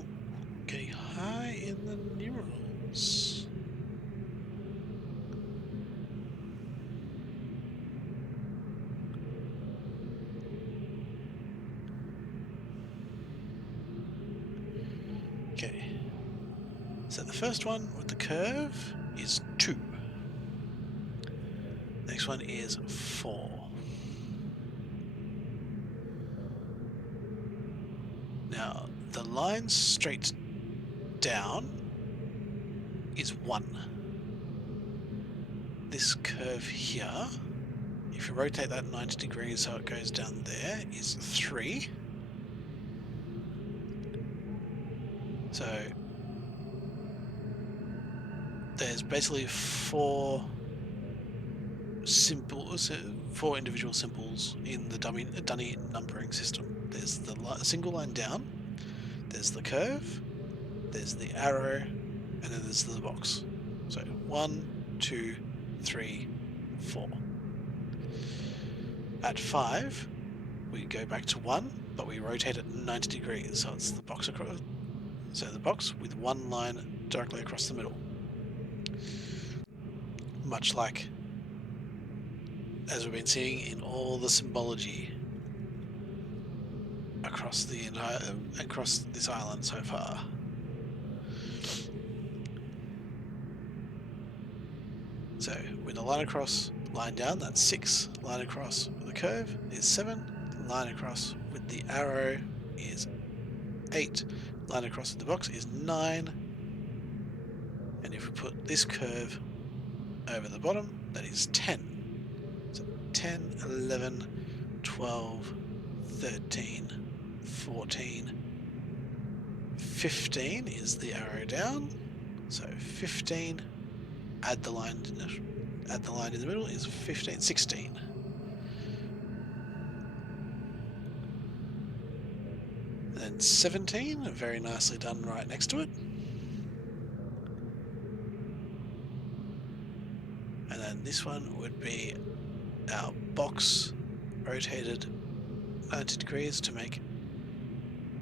getting high in the numerals. Okay. So the first one with the curve is 2. Next one is 4. Now, the line straight down is 1. This curve here, if you rotate that 90 degrees so it goes down there, is 3. So there's basically 4 individual symbols in the Dunny numbering system. There's the single line down, there's the curve, there's the arrow, and then there's the box. So 1, 2, 3, 4. At 5, we go back to 1, but we rotate it 90 degrees, so it's the box across. So the box with one line directly across the middle. Much like as we've been seeing in all the symbology across this island so far. So with a line across, line down, that's 6. Line across with a curve is 7. Line across with the arrow is 8. Line across with the box is 9. And if we put this curve over the bottom, that is 10. So 10, 11, 12, 13, 14, 15 is the arrow down. So 15, add the line in the middle is 15, 16. And then 17, very nicely done right next to it. And then this one would be our box rotated 90 degrees to make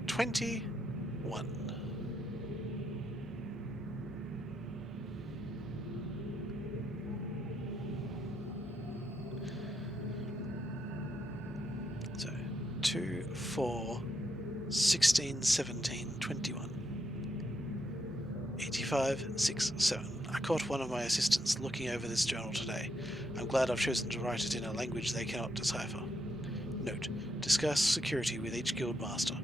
21. So 2, 4, 16, 17, 21. 85, 6, 7. I caught one of my assistants looking over this journal today. I'm glad I've chosen to write it in a language they cannot decipher. Note: discuss security with each guild master.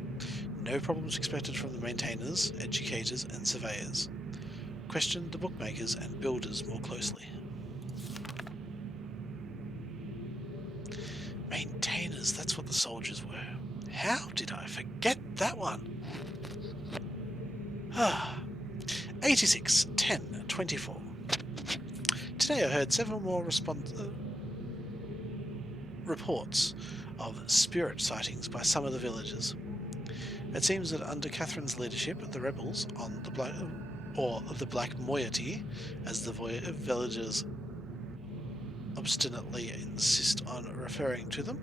No problems expected from the maintainers, educators, and surveyors. Question the bookmakers and builders more closely. Maintainers, that's what the soldiers were. How did I forget that one? 86, 10, 24. Today I heard several more reports of spirit sightings by some of the villagers. It seems that under Catherine's leadership, the rebels on the Black Moiety, as the villagers obstinately insist on referring to them,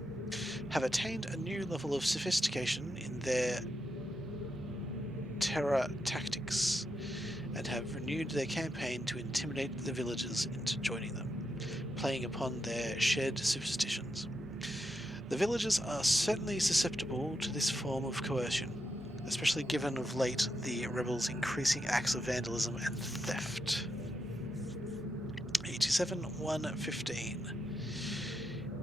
have attained a new level of sophistication in their terror tactics, and have renewed their campaign to intimidate the villagers into joining them, playing upon their shared superstitions. The villagers are certainly susceptible to this form of coercion, especially given of late the rebels' increasing acts of vandalism and theft. 87, 115.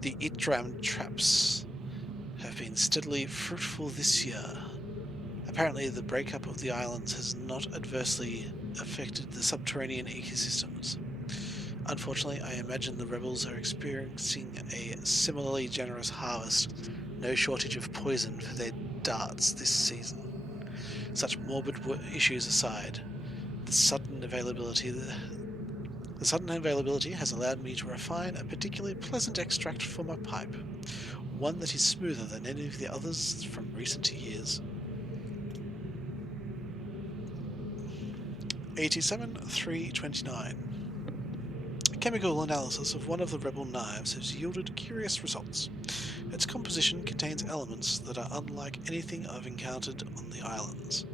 The Itram traps have been steadily fruitful this year. Apparently the breakup of the islands has not adversely affected the subterranean ecosystems. Unfortunately, I imagine the rebels are experiencing a similarly generous harvest, no shortage of poison for their darts this season. Such morbid issues aside, the sudden availability has allowed me to refine a particularly pleasant extract for my pipe, one that is smoother than any of the others from recent years. 87, 329. Chemical analysis of one of the rebel knives has yielded curious results. Its composition contains elements that are unlike anything I've encountered on the islands.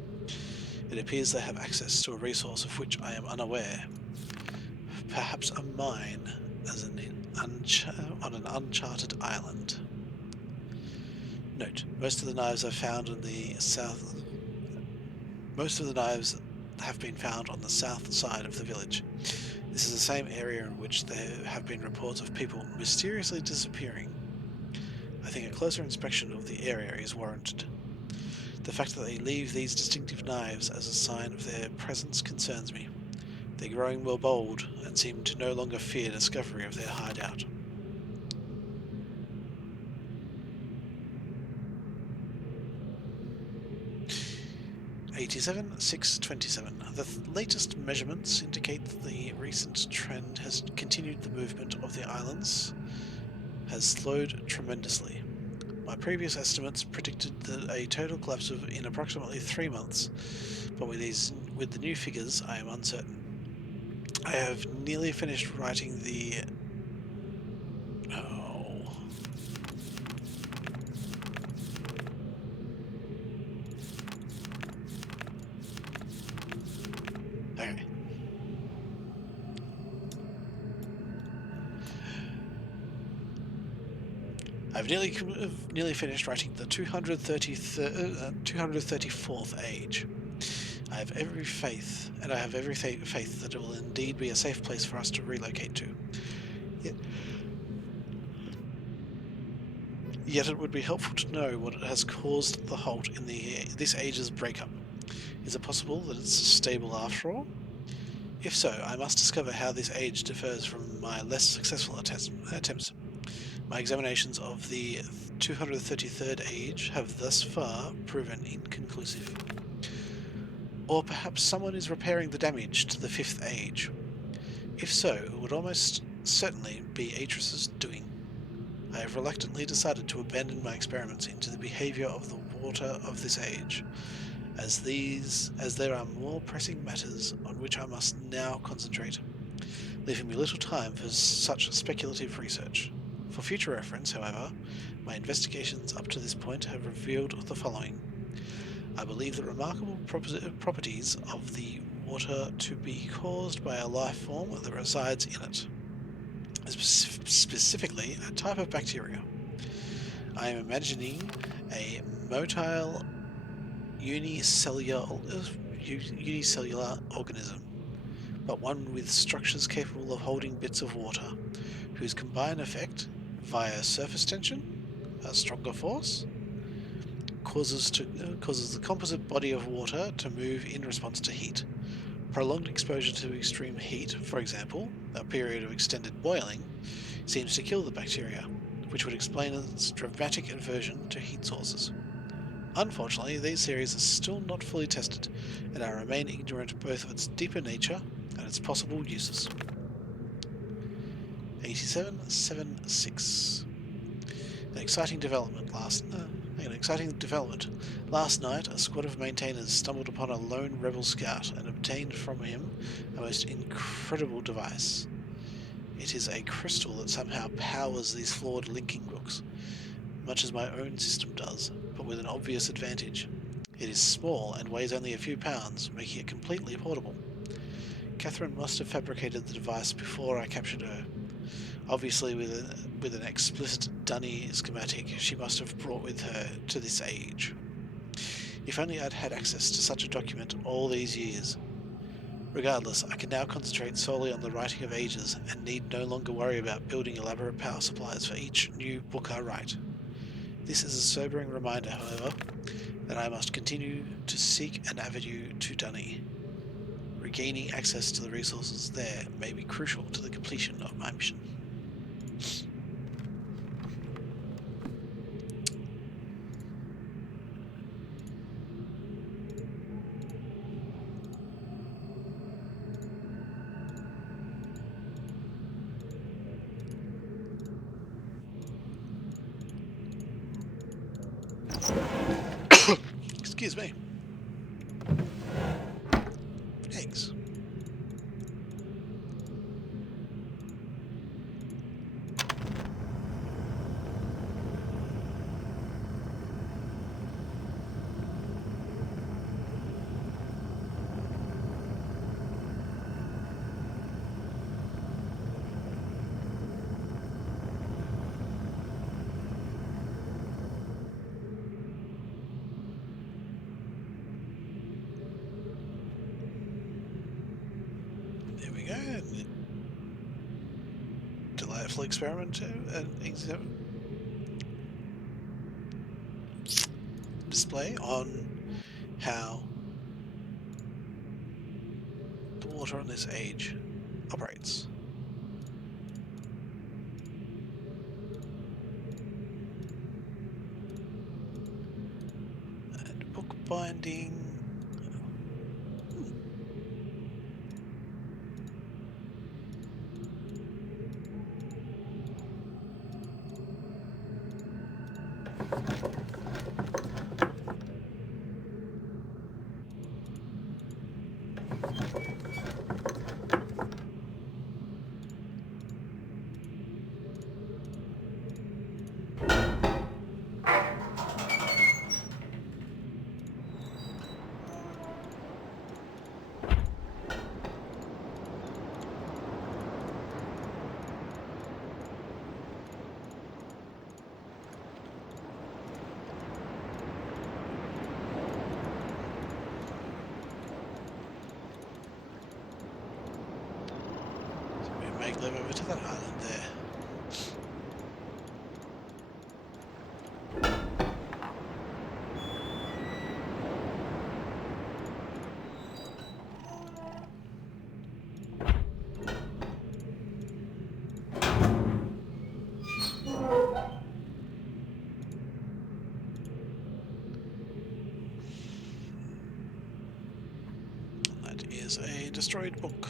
It appears they have access to a resource of which I am unaware. Perhaps a mine on an uncharted island. Note: most of the knives have been found on the south side of the village. This is the same area in which there have been reports of people mysteriously disappearing. I think a closer inspection of the area is warranted. The fact that they leave these distinctive knives as a sign of their presence concerns me. They're growing more bold and seem to no longer fear discovery of their hideout. '87, 627. The latest measurements indicate that the recent trend has continued. The movement of the islands has slowed tremendously. My previous estimates predicted that a total collapse in approximately 3 months, but with the new figures I am uncertain. I have nearly finished writing the... Okay. I've nearly finished writing the 234th age. I have every faith that it will indeed be a safe place for us to relocate to. Yet it would be helpful to know what has caused the halt in this age's breakup. Is it possible that it's stable after all? If so, I must discover how this age differs from my less successful attempts. My examinations of the 233rd age have thus far proven inconclusive. Or perhaps someone is repairing the damage to the 5th age. If so, it would almost certainly be Atris's doing. I have reluctantly decided to abandon my experiments into the behaviour of the water of this age, as there are more pressing matters on which I must now concentrate, leaving me little time for such speculative research. For future reference, however, my investigations up to this point have revealed the following. I believe the remarkable properties of the water to be caused by a life form that resides in it, specifically a type of bacteria. I am imagining a motile unicellular organism, but one with structures capable of holding bits of water, whose combined effect, via surface tension, a stronger force, causes the composite body of water to move in response to heat. Prolonged exposure to extreme heat, for example, a period of extended boiling, seems to kill the bacteria, which would explain its dramatic aversion to heat sources. Unfortunately, these theories are still not fully tested, and I remain ignorant both of its deeper nature and its possible uses. 8776. An exciting development. Last night, a squad of maintainers stumbled upon a lone rebel scout and obtained from him a most incredible device. It is a crystal that somehow powers these flawed linking books, much as my own system does, but with an obvious advantage. It is small and weighs only a few pounds, making it completely portable. Catherine must have fabricated the device before I captured her. Obviously, with an explicit dunny schematic she must have brought with her to this age. If only I'd had access to such a document all these years. Regardless, I can now concentrate solely on the writing of ages and need no longer worry about building elaborate power supplies for each new book I write. This is a sobering reminder, however, that I must continue to seek an avenue to Dunny. Regaining access to the resources there may be crucial to the completion of my mission. Excuse me. Eggs. There we go. Delightful experiment display on how the water on this age operates. And bookbinding. Make live over to that island there. destroyed book.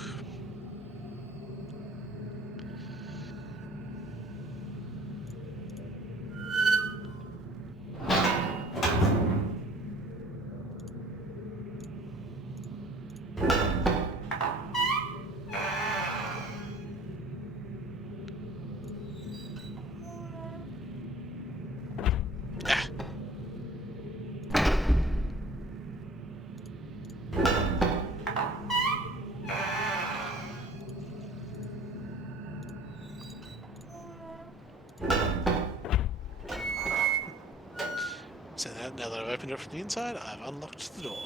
Ah. So now that I've opened it from the inside, I've unlocked the door.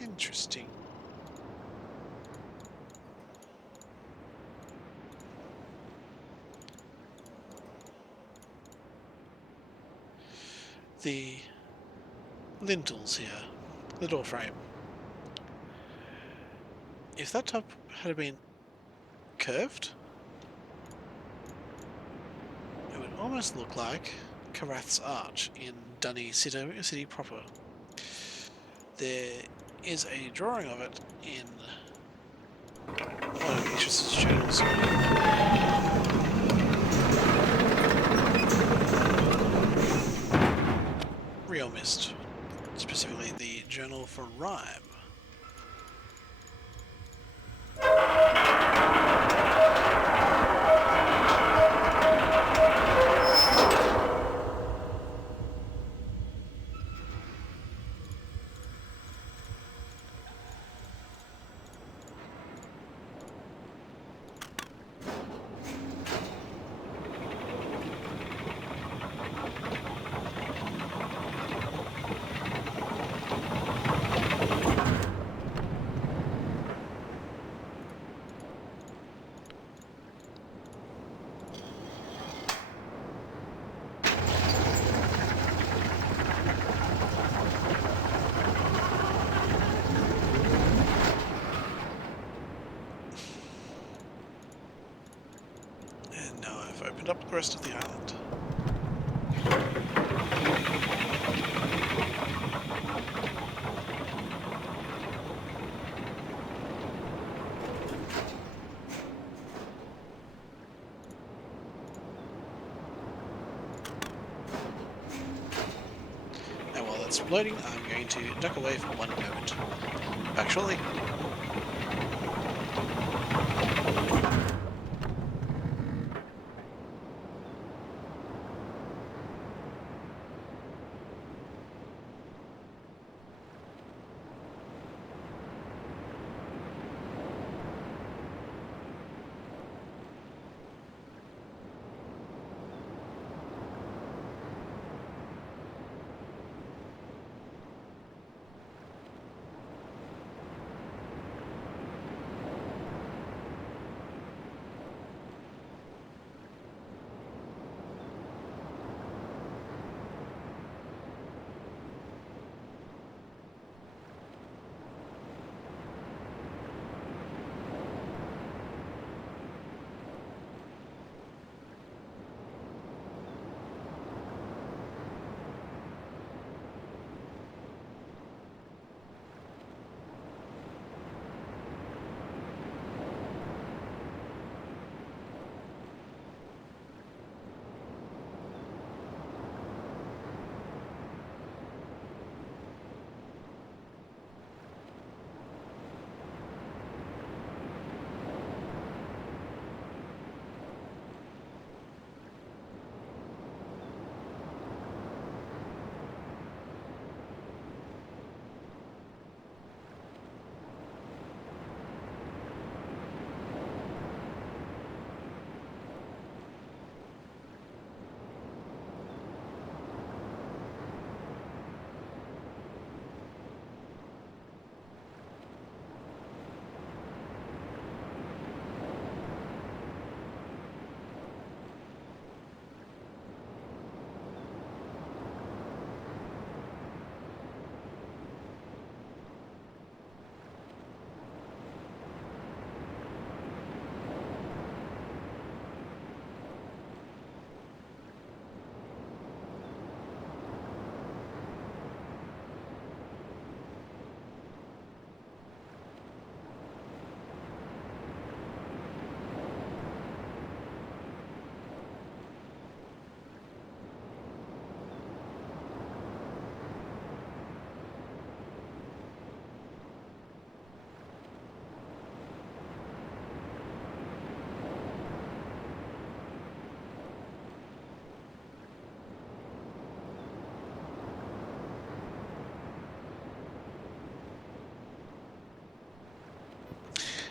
Interesting. The lintels here, the door frame. If that top had been curved, it would almost look like Karath's Arch in Dunny City proper. There is a drawing of it in one of Beatrice's journals. realMyst, specifically the Journal for Rhyme. And now I've opened up the rest of the island. And while that's loading, I'm going to duck away for one moment. Back shortly.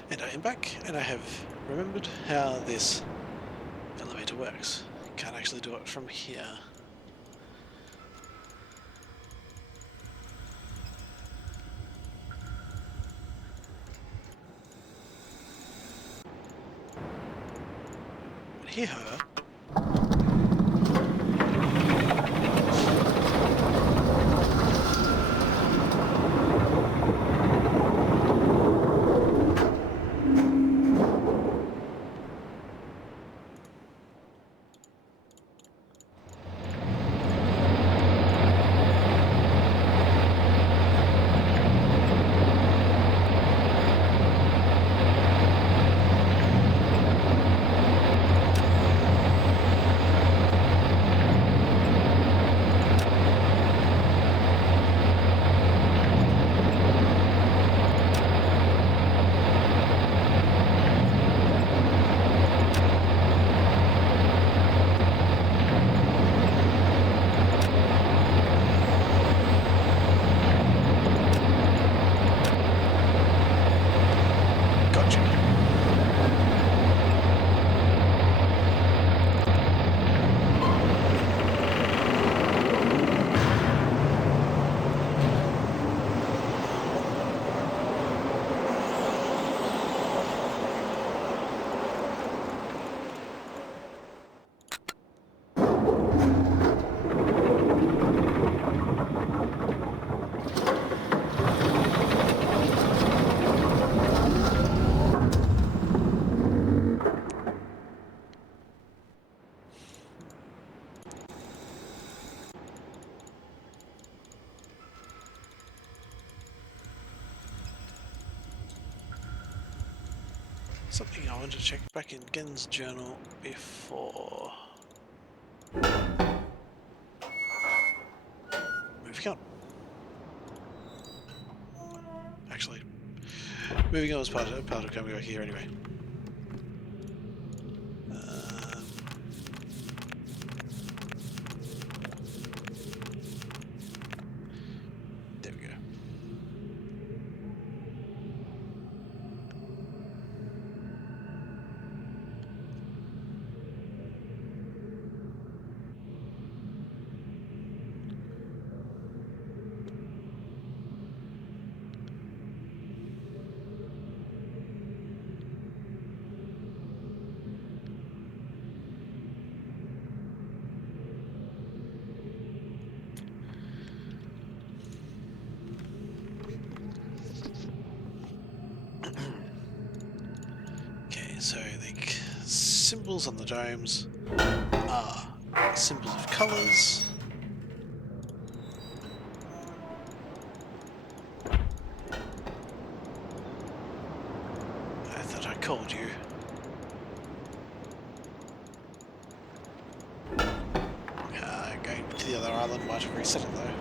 And I am back, and I have remembered how this elevator works. Can't actually do it from here. But here, however, gotcha. Something I want to check back in Gen's journal before moving on. Actually, moving on was part of coming back here anyway. There we go. Okay, so the symbols on the domes are symbols of colours. I thought I called you. Going to the other island might have reset it though.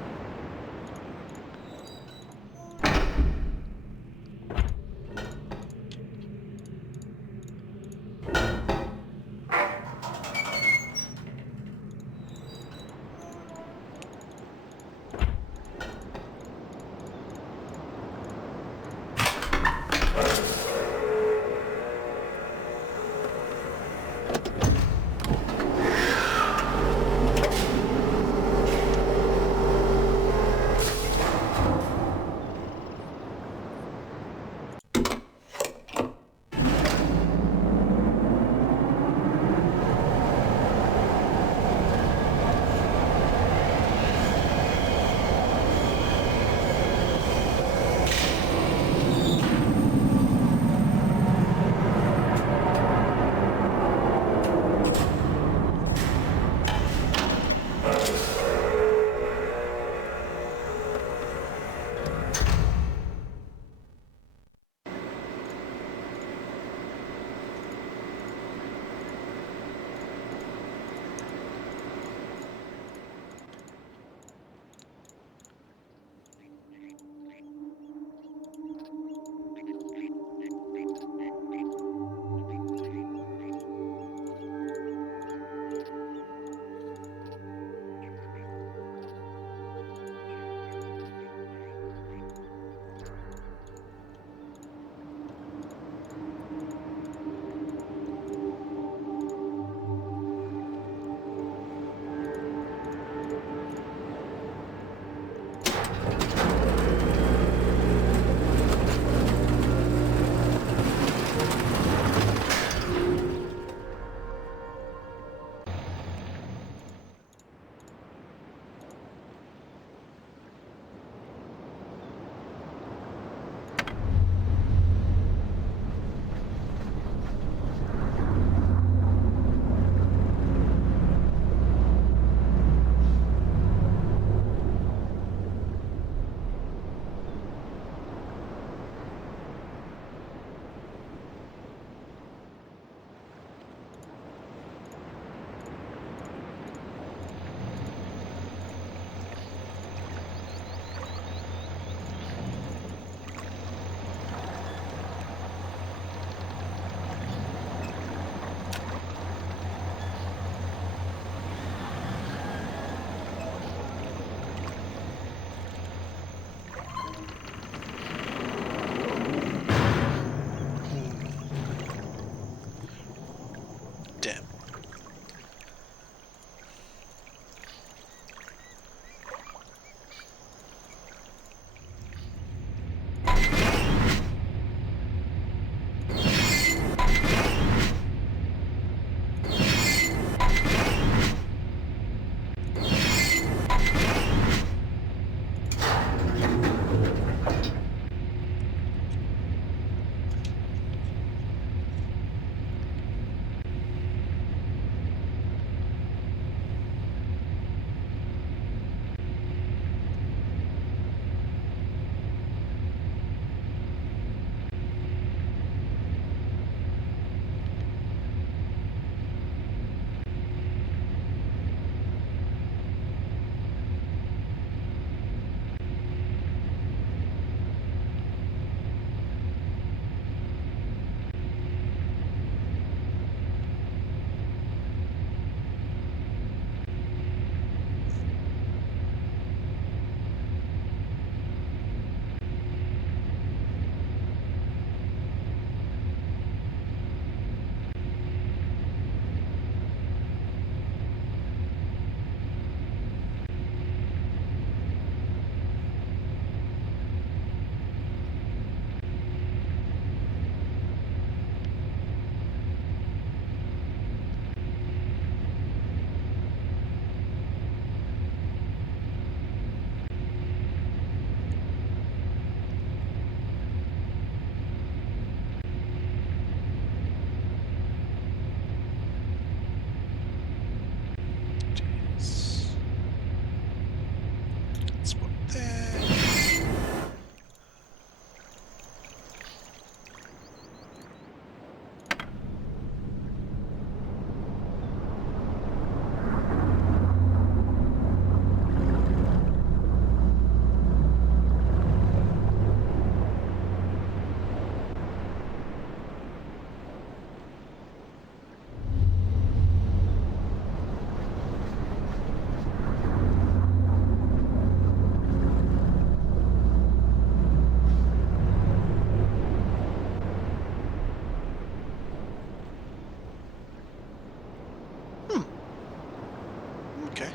Okay.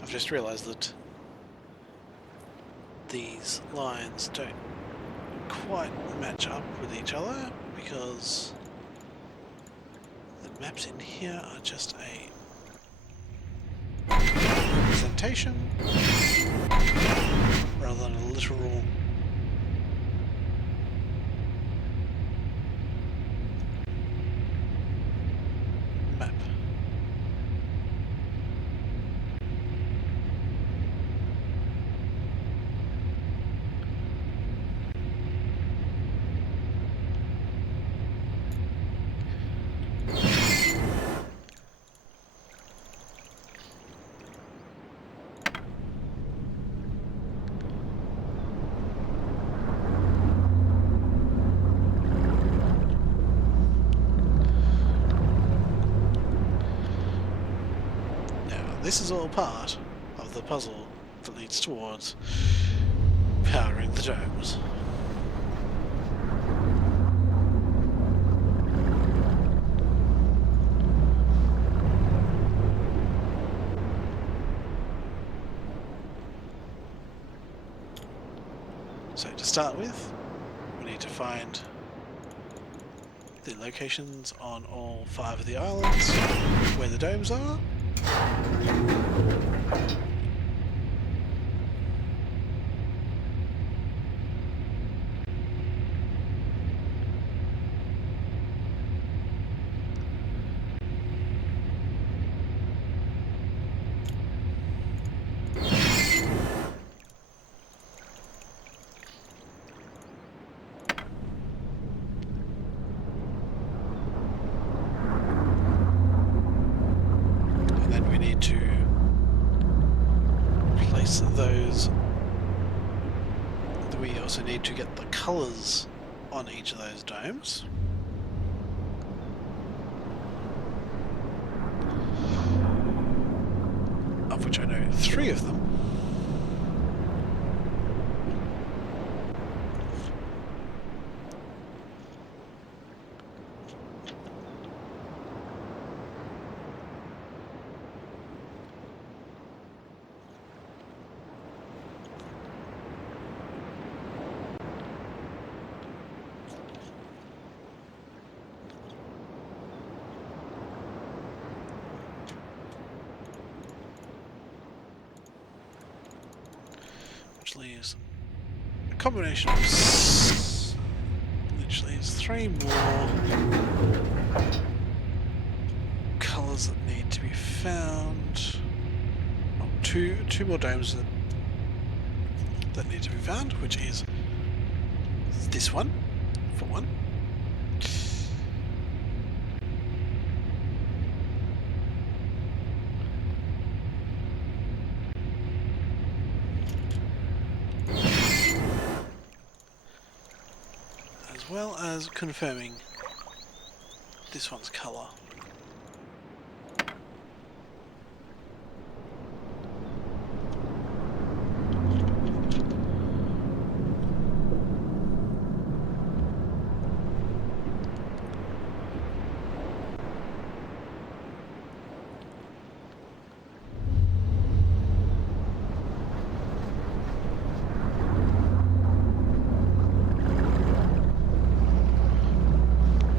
I've just realised that these lines don't quite match up with each other because the maps in here are just a representation rather than a literal map. This is all part of the puzzle that leads towards powering the domes. So to start with, we need to find the locations on all 5 of the islands where the domes are. And then we need to place those. We also need to get the colours on each of those domes. Of which I know 3 of them. Which leaves a combination of which leaves 3 more colours that need to be found. Oh, two more domes that need to be found, which is this one, for one. As well as confirming this one's colour.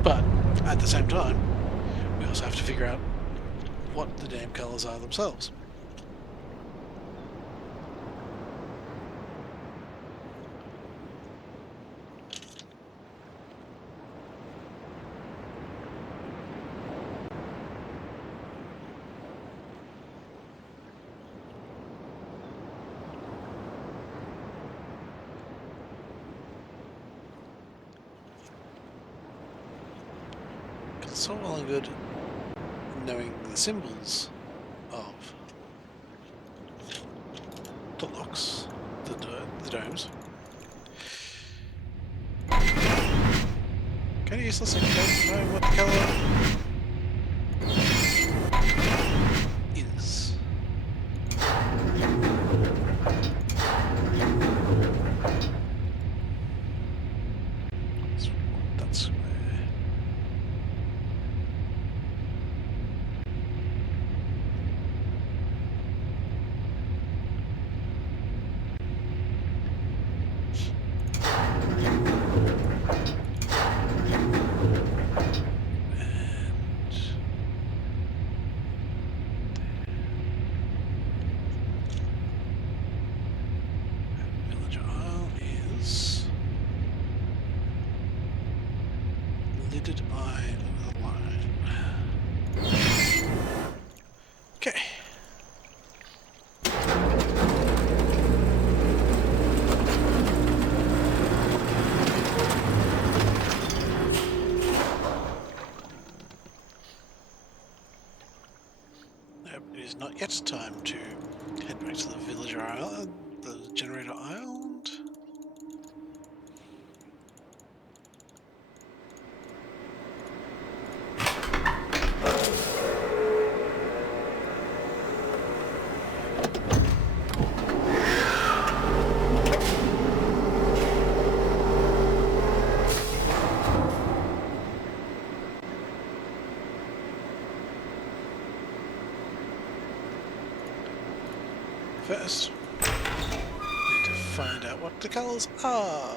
But at the same time, we also have to figure out what the damn colours are themselves. It's all well and good knowing the symbols of the locks, the domes. Kind of useless if you don't know what the colour is. That's where. Lidded Eye of the Line. Okay. Nope, it is not yet time to head back to the villager island, the generator island. First, need to find out what the colours are.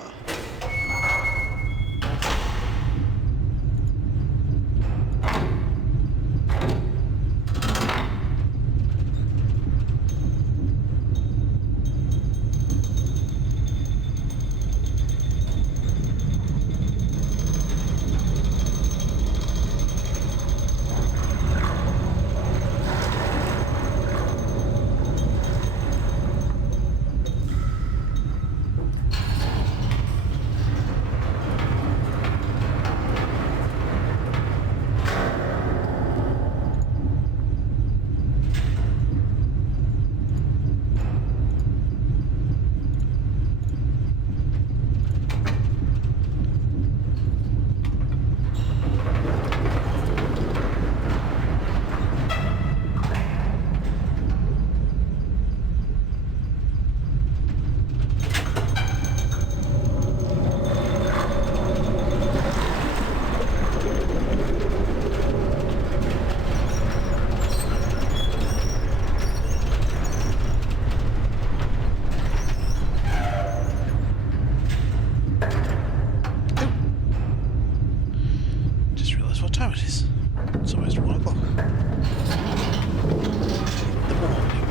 Just realised what time it is. It's almost 1 o'clock. The morning.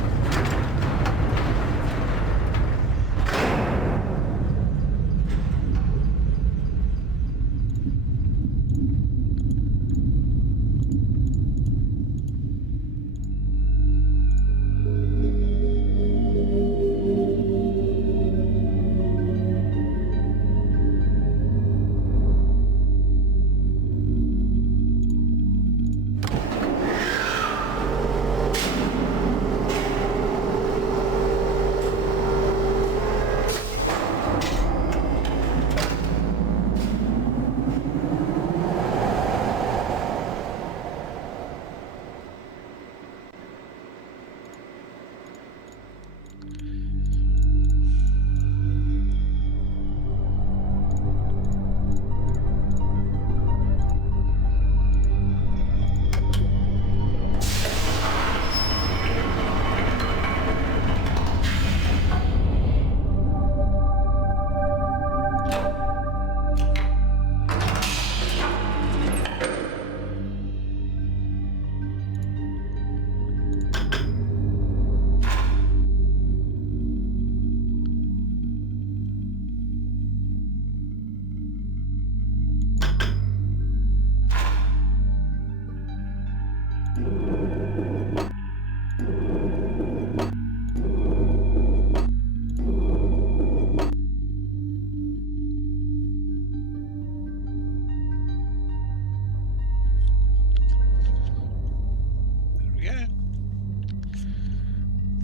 There we go.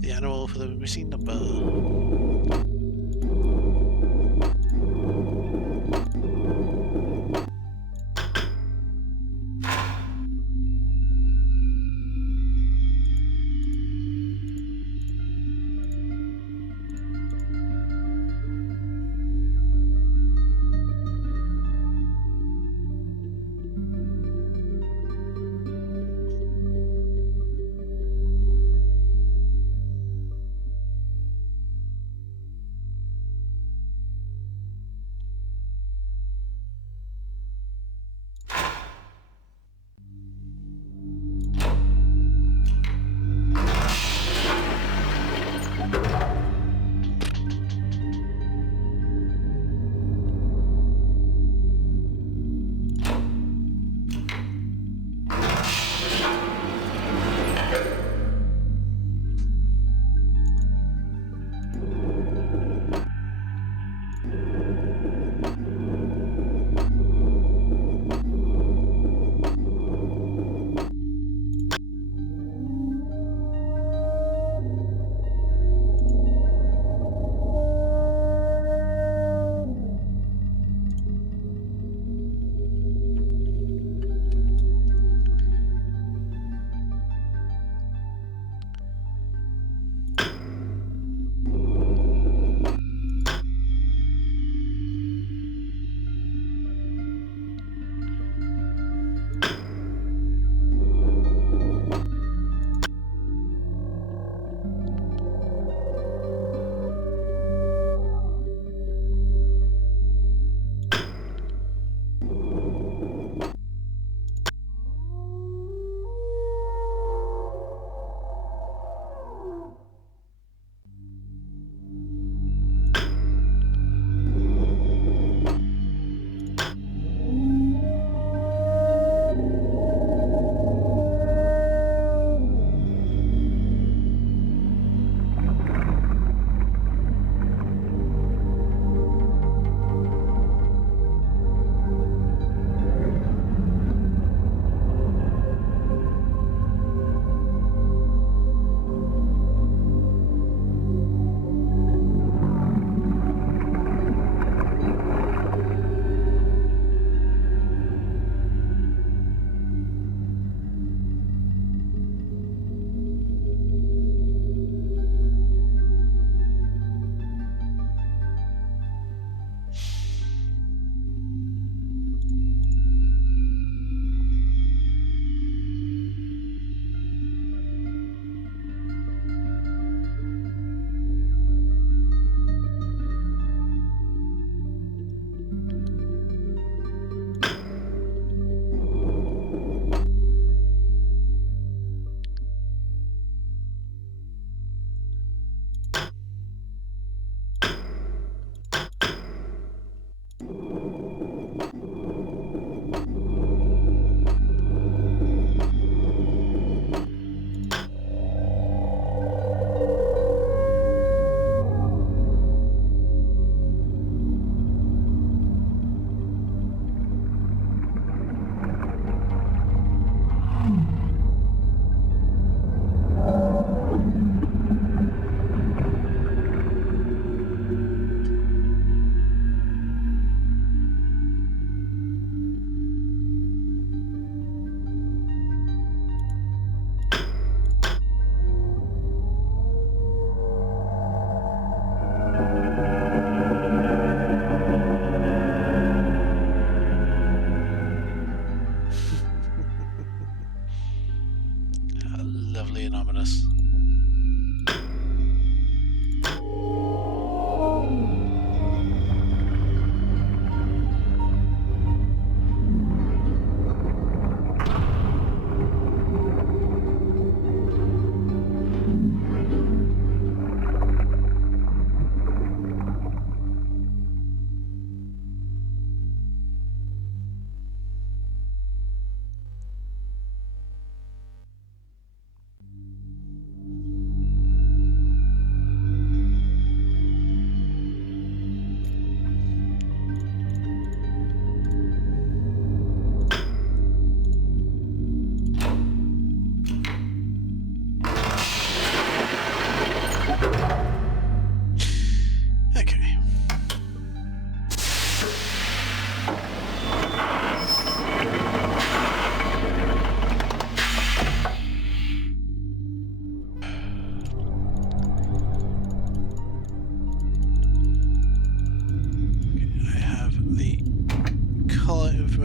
The animal for the missing number.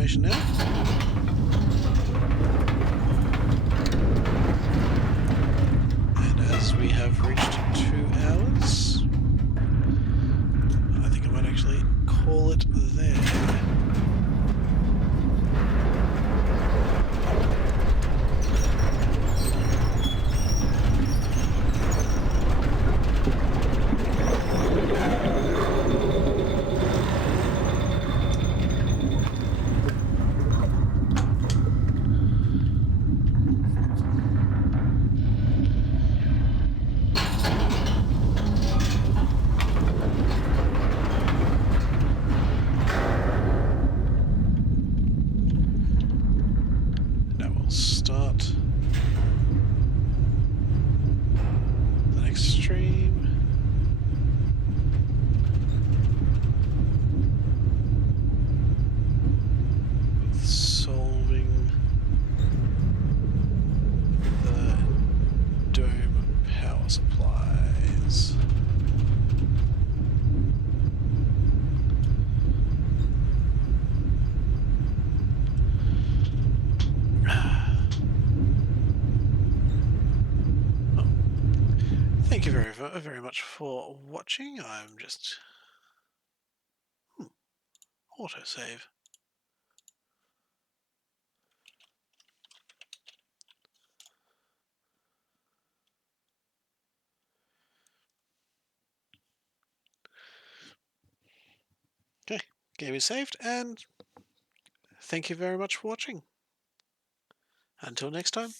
information now. And as we have reached 2 hours, I think I might actually call it there. Now we'll start the next stream. With solving the dome power supplies. Well, thank you very much for watching. I'm just autosave. Okay, game is saved, and thank you very much for watching. Until next time.